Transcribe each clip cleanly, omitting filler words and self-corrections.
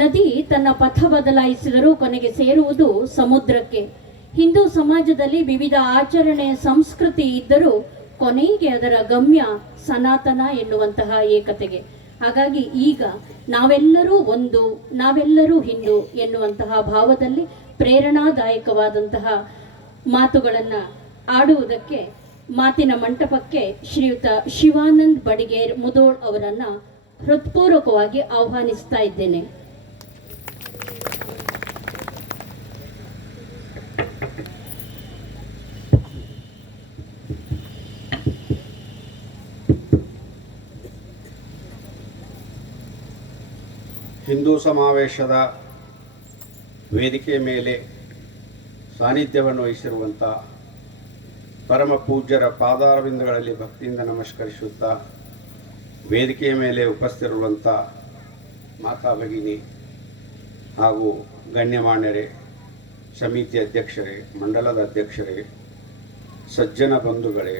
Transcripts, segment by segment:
ನದಿ ತನ್ನ ಪಥ ಬದಲಾಯಿಸಿದರೂ ಕೊನೆಗೆ ಸೇರುವುದು ಸಮುದ್ರಕ್ಕೆ. ಹಿಂದೂ ಸಮಾಜದಲ್ಲಿ ವಿವಿಧ ಆಚರಣೆ ಸಂಸ್ಕೃತಿ ಇದ್ದರೂ ಕೊನೆಗೆ ಅದರ ಗಮ್ಯ ಸನಾತನ ಎನ್ನುವಂತಹ ಏಕತೆಗೆ. ಹಾಗಾಗಿ ಈಗ ನಾವೆಲ್ಲರೂ ಒಂದು, ನಾವೆಲ್ಲರೂ ಹಿಂದೂ ಎನ್ನುವಂತಹ ಭಾವದಲ್ಲಿ ಪ್ರೇರಣಾದಾಯಕವಾದಂತಹ ಮಾತುಗಳನ್ನು ಆಡುವುದಕ್ಕೆ ಮಾತಿನ ಮಂಟಪಕ್ಕೆ ಶ್ರೀಯುತ ಶಿವಾನಂದ್ ಬಡಿಗೇರ್ ಮುದೋಳ್ ಅವರನ್ನು ಹೃತ್ಪೂರ್ವಕವಾಗಿ ಆಹ್ವಾನಿಸ್ತಾ ಇದ್ದೇನೆ. ಹಿಂದೂ ಸಮಾವೇಶದ ವೇದಿಕೆ ಮೇಲೆ ಸಾನ್ನಿಧ್ಯವನ್ನು ವಹಿಸಿರುವಂಥ ಪರಮ ಪೂಜ್ಯರ ಪಾದಾರವಿಂದಗಳಲ್ಲಿ ಭಕ್ತಿಯಿಂದ ನಮಸ್ಕರಿಸುತ್ತಾ, ವೇದಿಕೆಯ ಮೇಲೆ ಉಪಸ್ಥಿತಿರುವಂಥ ಮಾತಾ ಭಗಿನಿ ಹಾಗೂ ಗಣ್ಯಮಾನ್ಯರೇ, ಸಮಿತಿ ಅಧ್ಯಕ್ಷರೇ, ಮಂಡಲದ ಅಧ್ಯಕ್ಷರೇ, ಸಜ್ಜನ ಬಂಧುಗಳೇ,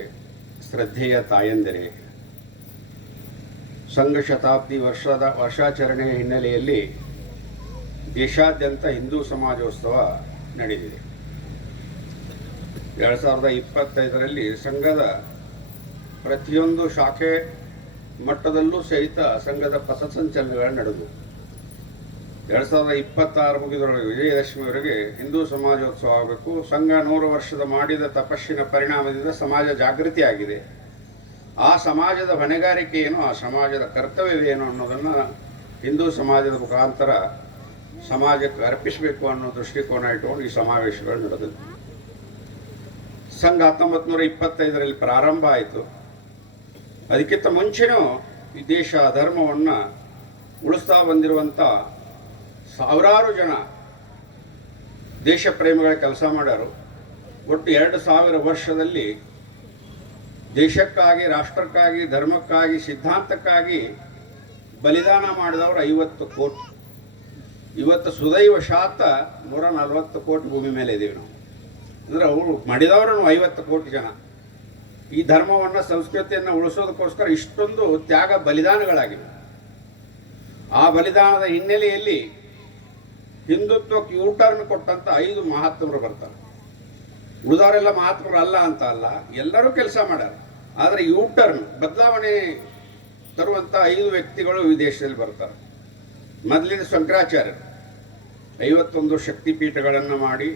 ಶ್ರದ್ಧೆಯ ತಾಯಂದಿರೇ, ಸಂಘ ಶತಾಬ್ದಿ ವರ್ಷಾಚರಣೆಯ ಹಿನ್ನೆಲೆಯಲ್ಲಿ ದೇಶಾದ್ಯಂತ ಹಿಂದೂ ಸಮಾಜೋತ್ಸವ ನಡೆದಿದೆ. 2025ರಲ್ಲಿ ಸಂಘದ ಪ್ರತಿಯೊಂದು ಶಾಖೆ ಮಟ್ಟದಲ್ಲೂ ಸಹಿತ ಸಂಘದ ಪಥಸಂಚಲನಗಳು ನಡೆದವು. 2026 ಮುಗಿದೊಳಗೆ ವಿಜಯದಶಮಿವರೆಗೆ ಹಿಂದೂ ಸಮಾಜೋತ್ಸವ ಆಗಬೇಕು. ಸಂಘ 100 ವರ್ಷದ ಮಾಡಿದ ತಪಸ್ಸಿನ ಪರಿಣಾಮದಿಂದ ಸಮಾಜ ಜಾಗೃತಿ ಆಗಿದೆ. ಆ ಸಮಾಜದ ಹೊಣೆಗಾರಿಕೆ ಏನು, ಆ ಸಮಾಜದ ಕರ್ತವ್ಯವೇನು ಅನ್ನೋದನ್ನು ಹಿಂದೂ ಸಮಾಜದ ಮುಖಾಂತರ ಸಮಾಜಕ್ಕೆ ಅರ್ಪಿಸಬೇಕು ಅನ್ನೋ ದೃಷ್ಟಿಕೋನ ಇಟ್ಟುಕೊಂಡು ಈ ಸಮಾವೇಶಗಳು ನಡೆದವು. ಸಂಘ 1925ರಲ್ಲಿ ಪ್ರಾರಂಭ ಆಯಿತು. ಅದಕ್ಕಿಂತ ಮುಂಚೆನೂ ಈ ದೇಶ ಧರ್ಮವನ್ನು ಉಳಿಸ್ತಾ ಬಂದಿರುವಂಥ ಸಾವಿರಾರು ಜನ ದೇಶ ಪ್ರೇಮಿಗಳ ಕೆಲಸ ಮಾಡ್ಯಾರು. ಒಟ್ಟು 2000 ವರ್ಷದಲ್ಲಿ ದೇಶಕ್ಕಾಗಿ, ರಾಷ್ಟ್ರಕ್ಕಾಗಿ, ಧರ್ಮಕ್ಕಾಗಿ, ಸಿದ್ಧಾಂತಕ್ಕಾಗಿ ಬಲಿದಾನ ಮಾಡಿದವರು 50 ಕೋಟಿ. ಇವತ್ತು ಸುದೈವಶಾತ 140 ಕೋಟಿ ಭೂಮಿ ಮೇಲೆ ಇದ್ದೀವಿ ನಾವು. ಅಂದರೆ ಅವರು ಮಡಿದವರು 50 ಕೋಟಿ ಜನ. ಈ ಧರ್ಮವನ್ನು, ಸಂಸ್ಕೃತಿಯನ್ನು ಉಳಿಸೋದಕ್ಕೋಸ್ಕರ ಇಷ್ಟೊಂದು ತ್ಯಾಗ ಬಲಿದಾನಗಳಾಗಿವೆ. ಆ ಬಲಿದಾನದ ಹಿನ್ನೆಲೆಯಲ್ಲಿ ಹಿಂದುತ್ವಕ್ಕೆ ಯೂಟರ್ನ್ ಕೊಟ್ಟಂಥ 5 ಮಹಾತ್ಮರು ಬರ್ತಾರೆ. ಉಳಿದವರೆಲ್ಲ ಮಹಾತ್ಮರು ಅಲ್ಲ ಅಂತ ಅಲ್ಲ, ಎಲ್ಲರೂ ಕೆಲಸ ಮಾಡ್ಯಾರ. ಆದರೆ ಯೂಟರ್ನ್ ಬದಲಾವಣೆ ತರುವಂಥ 5 ವ್ಯಕ್ತಿಗಳು ಈ ದೇಶದಲ್ಲಿ ಬರ್ತಾರೆ. ಮೊದಲಿನ ಶಂಕರಾಚಾರ್ಯರು 51 ಶಕ್ತಿಪೀಠಗಳನ್ನು ಮಾಡಿ,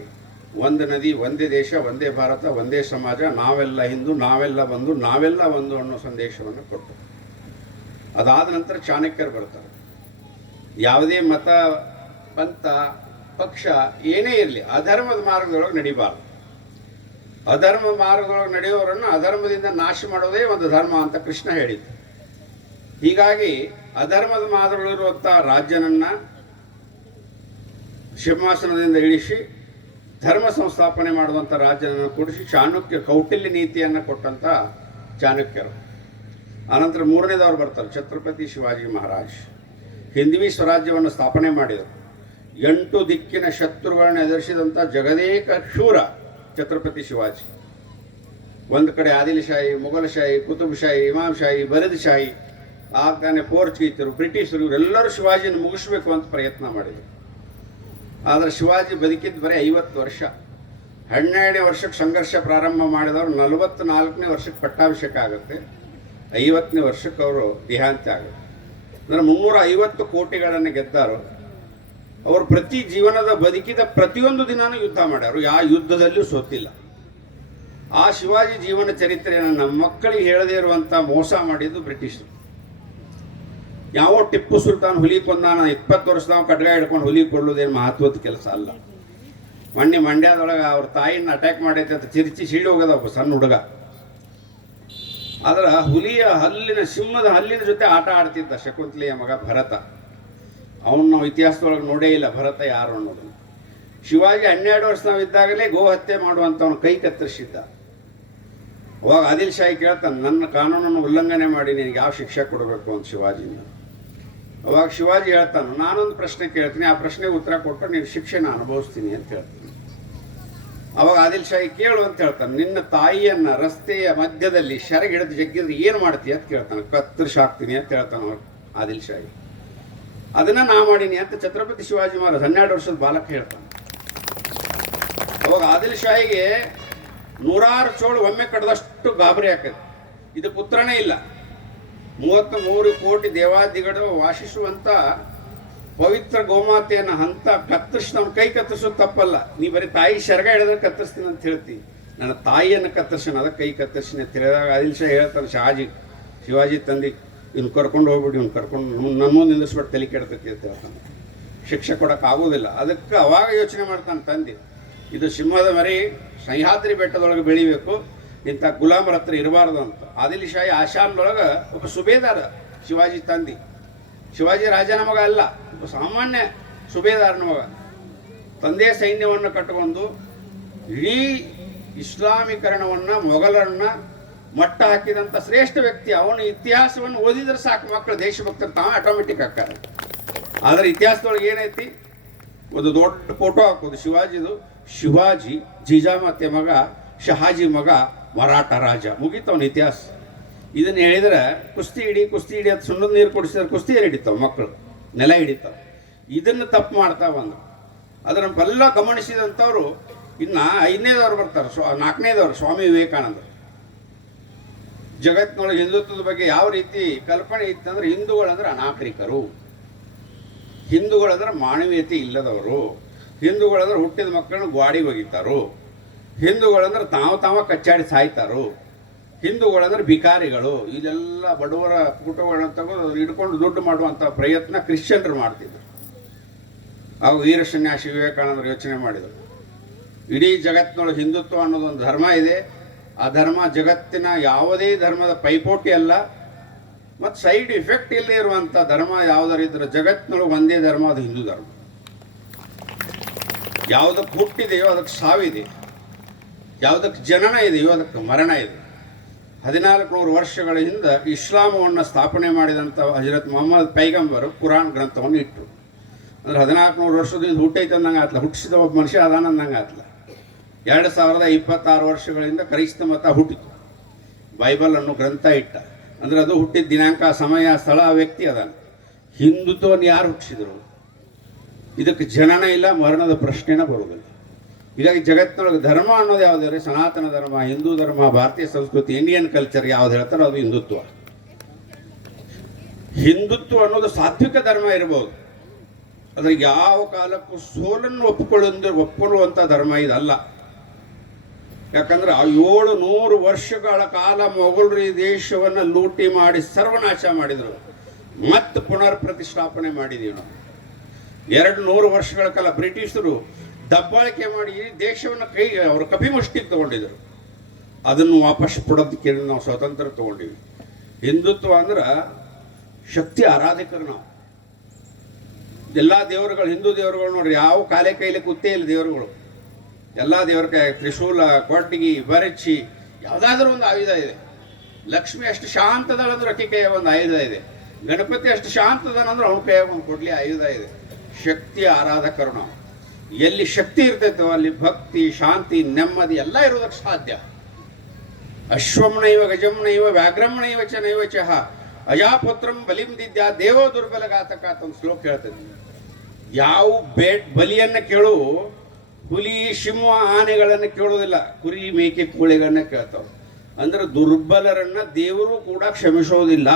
ಒಂದು ನದಿ, ಒಂದೇ ದೇಶ, ಒಂದೇ ಭಾರತ, ಒಂದೇ ಸಮಾಜ, ನಾವೆಲ್ಲ ಹಿಂದೂ, ನಾವೆಲ್ಲ ಬಂದು, ನಾವೆಲ್ಲ ಒಂದು ಅನ್ನೋ ಸಂದೇಶವನ್ನು ಕೊಟ್ಟರು. ಅದಾದ ನಂತರ ಚಾಣಕ್ಯರು ಬರ್ತಾರೆ. ಯಾವುದೇ ಮತ, ಪಂಥ, ಪಕ್ಷ ಏನೇ ಇರಲಿ ಅಧರ್ಮದ ಮಾರ್ಗದೊಳಗೆ ನಡಿಬಾರ್ದು. ಅಧರ್ಮ ಮಾರ್ಗದೊಳಗೆ ನಡೆಯೋರನ್ನು ಅಧರ್ಮದಿಂದ ನಾಶ ಮಾಡೋದೇ ಒಂದು ಧರ್ಮ ಅಂತ ಕೃಷ್ಣ ಹೇಳಿದ್ದು. ಹೀಗಾಗಿ ಅಧರ್ಮದ ಮಾರ್ಗದಲ್ಲಿರುವಂಥ ರಾಜ್ಯನನ್ನು ಸಿಂಹಾಸನದಿಂದ ಇಳಿಸಿ ಧರ್ಮ ಸಂಸ್ಥಾಪನೆ ಮಾಡುವಂಥ ರಾಜ್ಯನನ್ನು ಕೂಡಿಸಿ ಚಾಣಕ್ಯ ಕೌಟಿಲ್ಯ ನೀತಿಯನ್ನು ಕೊಟ್ಟಂಥ ಚಾಣಕ್ಯರು. ಆನಂತರ 3ನೇದವ್ರು ಬರ್ತಾರೆ, ಛತ್ರಪತಿ ಶಿವಾಜಿ ಮಹಾರಾಜ್. ಹಿಂದವಿ ಸ್ವರಾಜ್ಯವನ್ನು ಸ್ಥಾಪನೆ ಮಾಡಿದರು. 8 ದಿಕ್ಕಿನ ಶತ್ರುಗಳನ್ನು ಎದುರಿಸಿದಂಥ ಜಗದೇಕ ಶೂರ ಛತ್ರಪತಿ ಶಿವಾಜಿ. ಒಂದು ಕಡೆ ಆದಿಲ್ಶಾಹಿ, ಮೊಘಲಶಾಹಿ, ಕುತುಬ್ಶಾಹಿ, ಇಮಾಮ್ಶಾಹಿ, ಬರದ್ಶಾಹಿ, ಆಗ್ತಾನೆ ಪೋರ್ಚುಗೀಸರು, ಬ್ರಿಟಿಷರು, ಇವರೆಲ್ಲರೂ ಶಿವಾಜಿಯನ್ನು ಮುಗಿಸ್ಬೇಕು ಅಂತ ಪ್ರಯತ್ನ ಮಾಡಿದರು. ಆದರೆ ಶಿವಾಜಿ ಬದುಕಿದ್ದು ಬರೀ 50 ವರ್ಷ. 12ನೇ ವರ್ಷಕ್ಕೆ ಸಂಘರ್ಷ ಪ್ರಾರಂಭ ಮಾಡಿದವರು 44ನೇ ವರ್ಷಕ್ಕೆ ಪಟ್ಟಾಭಿಷೇಕ ಆಗುತ್ತೆ. 50ನೇ ವರ್ಷಕ್ಕೆ ಅವರು ದೇಹಾಂತ್ಯ ಆಗುತ್ತೆ. ಅಂದರೆ 350 ಕೋಟಿಗಳನ್ನು ಗೆದ್ದಾರು. ಅವರು ಪ್ರತಿ ಜೀವನದ ಬದುಕಿದ ಪ್ರತಿಯೊಂದು ದಿನಾನೂ ಯುದ್ಧ ಮಾಡ್ಯಾರು. ಯಾವ ಯುದ್ಧದಲ್ಲೂ ಸೋತಿಲ್ಲ. ಆ ಶಿವಾಜಿ ಜೀವನ ಚರಿತ್ರೆಯನ್ನು ನಮ್ಮ ಮಕ್ಕಳಿಗೆ ಹೇಳದೇ ಇರುವಂಥ ಮೋಸ ಮಾಡಿದ್ದು ಬ್ರಿಟಿಷರು. ಯಾವ ಟಿಪ್ಪು ಸುಲ್ತಾನ್ ಹುಲಿ ಕೊಂದಾನ, 20 ವರ್ಷದವ ಕಡ್ಗ ಹಿಡ್ಕೊಂಡು ಹುಲಿ ಕೊಡೋದೇನು ಮಹತ್ವದ ಕೆಲಸ ಅಲ್ಲ. ಮೊನ್ನೆ ಮಂಡ್ಯದೊಳಗೆ ಅವ್ರ ತಾಯಿನ ಅಟ್ಯಾಕ್ ಮಾಡೈತೆ ಅಂತ ಚಿರ್ಚಿ ಸೀಳಿ ಹೋಗೋದ ಒಬ್ಬ ಸಣ್ಣ ಹುಡುಗ. ಆದ್ರೆ ಹುಲಿಯ ಹಲ್ಲಿನ, ಸಿಂಹದ ಹಲ್ಲಿನ ಜೊತೆ ಆಟ ಆಡ್ತಿದ್ದ ಶಕುಂತಲೆಯ ಮಗ ಭರತ. ಅವನು ನಾವು ಇತಿಹಾಸದೊಳಗೆ ನೋಡೇ ಇಲ್ಲ ಭರತ ಯಾರು ಅನ್ನೋದನ್ನು. ಶಿವಾಜಿ 12 ವರ್ಷ ನಾವಿದ್ದಾಗಲೇ ಗೋ ಹತ್ಯೆ ಮಾಡುವಂಥವನು ಕೈ ಕತ್ತರಿಸಿದ್ದ. ಅವಾಗ ಆದಿಲ್ ಶಾಹಿ ಕೇಳ್ತಾನೆ, ನನ್ನ ಕಾನೂನನ್ನು ಉಲ್ಲಂಘನೆ ಮಾಡಿ ನಿನಗೆ ಯಾವ ಶಿಕ್ಷೆ ಕೊಡಬೇಕು ಅಂತ ಶಿವಾಜಿನ. ಅವಾಗ ಶಿವಾಜಿ ಹೇಳ್ತಾನೆ, ನಾನೊಂದು ಪ್ರಶ್ನೆ ಕೇಳ್ತೀನಿ, ಆ ಪ್ರಶ್ನೆಗೆ ಉತ್ತರ ಕೊಟ್ಟು ನೀನು ಶಿಕ್ಷೆನ ಅನುಭವಿಸ್ತೀನಿ ಅಂತ ಹೇಳ್ತೀನಿ. ಅವಾಗ ಆದಿಲ್ ಶಾಹಿ ಕೇಳು ಅಂತ ಹೇಳ್ತಾನೆ, ನಿನ್ನ ತಾಯಿಯನ್ನು ರಸ್ತೆಯ ಮಧ್ಯದಲ್ಲಿ ಸೆರಗಿಡಿದು ಜಗ್ಗಿದ್ರೆ ಏನು ಮಾಡ್ತೀಯ ಅಂತ ಕೇಳ್ತಾನೆ. ಕತ್ತರಿಸಿ ಹಾಕ್ತೀನಿ ಅಂತ ಹೇಳ್ತಾನೆ ಆದಿಲ್ ಶಾಹಿ. ಅದನ್ನ ನಾ ಮಾಡೀನಿ ಅಂತ ಛತ್ರಪತಿ ಶಿವಾಜಿ ಮಹಾರಾಜ್ 12 ವರ್ಷದ ಬಾಲಕ ಹೇಳ್ತಾನೆ. ಅವಾಗ ಆದಿಲ್ ಶಾಹಿಗೆ 100 ಚೋಳು ಒಮ್ಮೆ ಕಡ್ದಷ್ಟು ಗಾಬರಿ ಆಕೈತಿ. ಇದಕ್ಕೆ ಉತ್ತರನೇ ಇಲ್ಲ. 33 ಕೋಟಿ ದೇವಾದಿಗಳು ವಾಸಿಸುವಂತ ಪವಿತ್ರ ಗೋಮಾತೆಯನ್ನು ಹಂತ ಕತ್ತರಿಸಿ ನಮ್ಮ ಕೈ ಕತ್ತರಿಸೋದು ತಪ್ಪಲ್ಲ. ನೀ ಬರೀ ತಾಯಿ ಶರ್ಗ ಹಿಡಿದ್ರೆ ಕತ್ತರಿಸ್ತೀನಿ ಅಂತ ಹೇಳ್ತೀನಿ. ನನ್ನ ತಾಯಿಯನ್ನು ಕತ್ತರಿಸಿನ ಅದಕ್ಕೆ ಕೈ ಕತ್ತರಿಸಿನ ಅಂತ ಹೇಳಿದಾಗ ಆದಿಲ್ ಶಾಹಿ ಹೇಳ್ತಾನೆ ಶಿವಾಜಿ ತಂದೆ ಇವ್ನು ಕರ್ಕೊಂಡು ಹೋಗ್ಬಿಟ್ಟು ಇವ್ನು ಕರ್ಕೊಂಡು ನನ್ನ ಮುಂದೆ ನಿಲ್ಲಿಸ್ಬಿಟ್ಟು ತಲೆ ಕೆಡ್ತೈತಿ ಅಂತ ಹೇಳ್ತಾನೆ. ಶಿಕ್ಷೆ ಕೊಡೋಕೆ ಆಗೋದಿಲ್ಲ. ಅದಕ್ಕೆ ಅವಾಗ ಯೋಚನೆ ಮಾಡ್ತಾನೆ ತಂದೆ, ಇದು ಸಿಂಹದ ಮರಿ ಸಹ್ಯಾದ್ರಿ ಬೆಟ್ಟದೊಳಗೆ ಬೆಳಿಬೇಕು, ಇಂಥ ಗುಲಾಮರ ಹತ್ರ ಇರಬಾರ್ದು ಅಂತ. ಆದಿಲ್ ಶಾಹಿ ಆಸಾಮ್ದೊಳಗೆ ಒಬ್ಬ ಸುಬೇದಾರ ಶಿವಾಜಿ ತಂದೆ. ಶಿವಾಜಿ ರಾಜನ ಮಗ ಅಲ್ಲ, ಒಬ್ಬ ಸಾಮಾನ್ಯ ಸುಬೇದಾರನ ಮಗ. ತಂದೆ ಸೈನ್ಯವನ್ನು ಕಟ್ಟಿಕೊಂಡು ಇಡೀ ಇಸ್ಲಾಮೀಕರಣವನ್ನು ಮೊಘಲರನ್ನ ಮಟ್ಟ ಹಾಕಿದಂಥ ಶ್ರೇಷ್ಠ ವ್ಯಕ್ತಿ. ಅವನ ಇತಿಹಾಸವನ್ನು ಓದಿದ್ರೆ ಸಾಕು, ಮಕ್ಕಳು ದೇಶಭಕ್ತರು ತಾವು ಆಟೋಮೆಟಿಕ್ ಹಾಕ್ತಾರೆ. ಆದರೆ ಇತಿಹಾಸದೊಳಗೆ ಏನೈತಿ, ಒಂದು ದೊಡ್ಡ ಫೋಟೋ ಹಾಕೋದು ಶಿವಾಜಿದು. ಶಿವಾಜಿ ಜಿಜಾಮತೆ ಮಗ, ಶಹಾಜಿ ಮಗ, ಮರಾಠ ರಾಜ, ಮುಗೀತವನ ಇತಿಹಾಸ. ಇದನ್ನು ಹೇಳಿದ್ರೆ ಕುಸ್ತಿ ಹಿಡಿ ಅಂತ ಸುಣ್ಣದ ನೀರು ಕುಡಿಸಿದ್ರೆ ಕುಸ್ತಿ ಹಿಡಿತಾವೆ ಮಕ್ಕಳು, ನೆಲ ಹಿಡಿತಾವೆ. ಇದನ್ನು ತಪ್ಪು ಮಾಡ್ತಾ ಬಂದರು. ಅದನ್ನೆಲ್ಲ ಗಮನಿಸಿದಂಥವ್ರು ಇನ್ನು 5ನೇದವ್ರು ಬರ್ತಾರೆ, 4ನೇದವ್ರು ಸ್ವಾಮಿ ವಿವೇಕಾನಂದರು. ಜಗತ್ತಿನೊಳಗೆ ಹಿಂದುತ್ವದ ಬಗ್ಗೆ ಯಾವ ರೀತಿ ಕಲ್ಪನೆ ಇತ್ತಂದ್ರೆ, ಹಿಂದೂಗಳಂದ್ರೆ ಅನಾಗರಿಕರು, ಹಿಂದೂಗಳಂದ್ರೆ ಮಾನವೀಯತೆ ಇಲ್ಲದವರು, ಹಿಂದೂಗಳಂದ್ರೆ ಹುಟ್ಟಿದ ಮಕ್ಕಳನ್ನ ಗಾಡಿಗೆ ಒಗಿತಾರು, ಹಿಂದೂಗಳಂದ್ರೆ ತಾವ ಕಚ್ಚಾಡಿ ಸಾಯ್ತಾರು, ಹಿಂದೂಗಳಂದ್ರೆ ಭಿಕಾರಿಗಳು. ಇದೆಲ್ಲ ಬಡವರ ಫೋಟೋಗಳನ್ನ ತಗೊಂಡು ಹಿಡ್ಕೊಂಡು ದುಡ್ಡು ಮಾಡುವಂಥ ಪ್ರಯತ್ನ ಕ್ರಿಶ್ಚಿಯನ್ರು ಮಾಡ್ತಿದ್ರು. ಆಗ ವೀರ ಸನ್ಯಾಸಿ ವಿವೇಕಾನಂದರು ಯೋಚನೆ ಮಾಡಿದರು, ಇಡೀ ಜಗತ್ತಿನೊಳಗೆ ಹಿಂದುತ್ವ ಅನ್ನೋದೊಂದು ಧರ್ಮ ಇದೆ. ಆ ಧರ್ಮ ಜಗತ್ತಿನ ಯಾವುದೇ ಧರ್ಮದ ಪೈಪೋಟಿ ಅಲ್ಲ, ಮತ್ತು ಸೈಡ್ ಇಫೆಕ್ಟ್ ಇಲ್ಲದೆ ಇರುವಂಥ ಧರ್ಮ ಯಾವುದಾರು ಇದ್ರೆ ಜಗತ್ತಿನೊಳಗೆ ಒಂದೇ ಧರ್ಮ, ಅದು ಹಿಂದೂ ಧರ್ಮ. ಯಾವುದಕ್ಕೆ ಹುಟ್ಟಿದೆಯೋ ಅದಕ್ಕೆ ಸಾವಿದೆ, ಯಾವುದಕ್ಕೆ ಜನನ ಇದೆಯೋ ಅದಕ್ಕೆ ಮರಣ ಇದೆ. 1400 ವರ್ಷಗಳ ಹಿಂದೆ ಇಸ್ಲಾಮವನ್ನು ಸ್ಥಾಪನೆ ಮಾಡಿದಂಥ ಹಜರತ್ ಮೊಹಮ್ಮದ್ ಪೈಗಂಬರು ಕುರಾನ್ ಗ್ರಂಥವನ್ನು ಇಟ್ಟರು. ಅಂದ್ರೆ 1400 ವರ್ಷದಿಂದ ಹುಟ್ಟೈತೆ ಅಂದಂಗೆ ಆತ್ಲ, ಹುಟ್ಟಿಸಿದ ಒಬ್ಬ ಮನುಷ್ಯ ಅದಾನ ಅಂದಂಗೆ ಆತ್ಲ. 2026 ವರ್ಷಗಳಿಂದ ಕ್ರೈಸ್ತ ಮತ ಹುಟ್ಟಿತು. ಬೈಬಲ್ ಅನ್ನೋ ಗ್ರಂಥ ಇಟ್ಟ ಅಂದ್ರೆ ಅದು ಹುಟ್ಟಿದ ದಿನಾಂಕ, ಸಮಯ, ಸ್ಥಳ, ವ್ಯಕ್ತಿ ಅದಾನ. ಹಿಂದುತ್ವವನ್ನು ಯಾರು ಹುಟ್ಟಿಸಿದ್ರು? ಇದಕ್ಕೆ ಜನನ ಇಲ್ಲ, ಮರಣದ ಪ್ರಶ್ನೆನ ಬರುವುದಿಲ್ಲ. ಹೀಗಾಗಿ ಜಗತ್ತಿನೊಳಗೆ ಧರ್ಮ ಅನ್ನೋದು ಯಾವುದೇ, ಸನಾತನ ಧರ್ಮ, ಹಿಂದೂ ಧರ್ಮ, ಭಾರತೀಯ ಸಂಸ್ಕೃತಿ, ಇಂಡಿಯನ್ ಕಲ್ಚರ್ ಯಾವ್ದು ಹೇಳ್ತಾರೋ ಅದು ಹಿಂದುತ್ವ. ಹಿಂದುತ್ವ ಅನ್ನೋದು ಸಾತ್ವಿಕ ಧರ್ಮ ಇರಬಹುದು, ಆದರೆ ಯಾವ ಕಾಲಕ್ಕೂ ಸೋಲನ್ನು ಒಪ್ಪಿಕೊಳ್ಳುವಂಥ ಧರ್ಮ ಇದಲ್ಲ. ಯಾಕಂದ್ರೆ 700 ವರ್ಷಗಳ ಕಾಲ ಮೊಘಲರು ಈ ದೇಶವನ್ನು ಲೂಟಿ ಮಾಡಿ ಸರ್ವನಾಶ ಮಾಡಿದರು. ಮತ್ತೆ ಪುನರ್ ಪ್ರತಿಷ್ಠಾಪನೆ ಮಾಡಿದೀವಿ ನಾವು. 200 ವರ್ಷಗಳ ಕಾಲ ಬ್ರಿಟಿಷರು ದಬ್ಬಾಳಿಕೆ ಮಾಡಿ ಈ ದೇಶವನ್ನು ಅವರು ಕಪಿಮುಷ್ಟಿಗೆ ತಗೊಂಡಿದ್ರು. ಅದನ್ನು ವಾಪಸ್ ಕೊಡೋದಕ್ಕೆ ನಾವು ಸ್ವಾತಂತ್ರ್ಯ ತಗೊಂಡಿವಿ. ಹಿಂದುತ್ವ ಅಂದ್ರೆ ಶಕ್ತಿ ಆರಾಧಕರು ನಾವು. ಎಲ್ಲ ದೇವರುಗಳು, ಹಿಂದೂ ದೇವರುಗಳು ನೋಡ್ರಿ, ಯಾವ ಕಾಲೇ ಕೈಲಿ ಕುತ್ತೇ ಇಲ್ಲ ದೇವರುಗಳು. ಎಲ್ಲ ದೇವರ ಕೈ ತ್ರಿಶೂಲ, ಕೊಟ್ಟಿಗೆ, ಬರಚಿ, ಯಾವುದಾದ್ರೂ ಒಂದು ಆಯುಧ ಇದೆ. ಲಕ್ಷ್ಮಿ ಅಷ್ಟು ಶಾಂತದಳಂದ್ರೆ ಅಕ್ಕಿ ಕೈಯಾಗ ಒಂದು ಆಯುಧ ಇದೆ. ಗಣಪತಿ ಅಷ್ಟು ಶಾಂತದನಂದ್ರೆ ಅವನ ಕೈಯಾಗ ಒಂದು ಕೊಡ್ಲಿ ಆಯುಧ ಇದೆ. ಶಕ್ತಿ ಆರಾಧಕರು ನಾವು. ಎಲ್ಲಿ ಶಕ್ತಿ ಇರ್ತೈತೋ ಅಲ್ಲಿ ಭಕ್ತಿ, ಶಾಂತಿ, ನೆಮ್ಮದಿ ಎಲ್ಲ ಇರೋದಕ್ಕೆ ಸಾಧ್ಯ. ಅಶ್ವಮ್ನೈವ ಗಜಮ್ನೈವ ವ್ಯಾಘ್ರಮ್ನೈವ ಚ ನೈವ ಚಹ ಅಜಾಪುತ್ರಂ ಬಲಿಂ ದಿದ್ಯಾ ದೇವೋ ದುರ್ಬಲ ಘಾತಕಾತ್ ಒಂದು ಶ್ಲೋಕ ಹೇಳ್ತೈತಿ. ಯಾವ ಬಲಿಯನ್ನು ಕೇಳು, ಹುಲಿ, ಸಿಂಹ, ಆನೆಗಳನ್ನು ಕೇಳೋದಿಲ್ಲ, ಕುರಿ, ಮೇಕೆ, ಕೋಳಿಗಳನ್ನ ಕೇಳ್ತಾವೆ. ಅಂದ್ರೆ ದುರ್ಬಲರನ್ನ ದೇವರು ಕೂಡ ಕ್ಷಮಿಸೋದಿಲ್ಲ.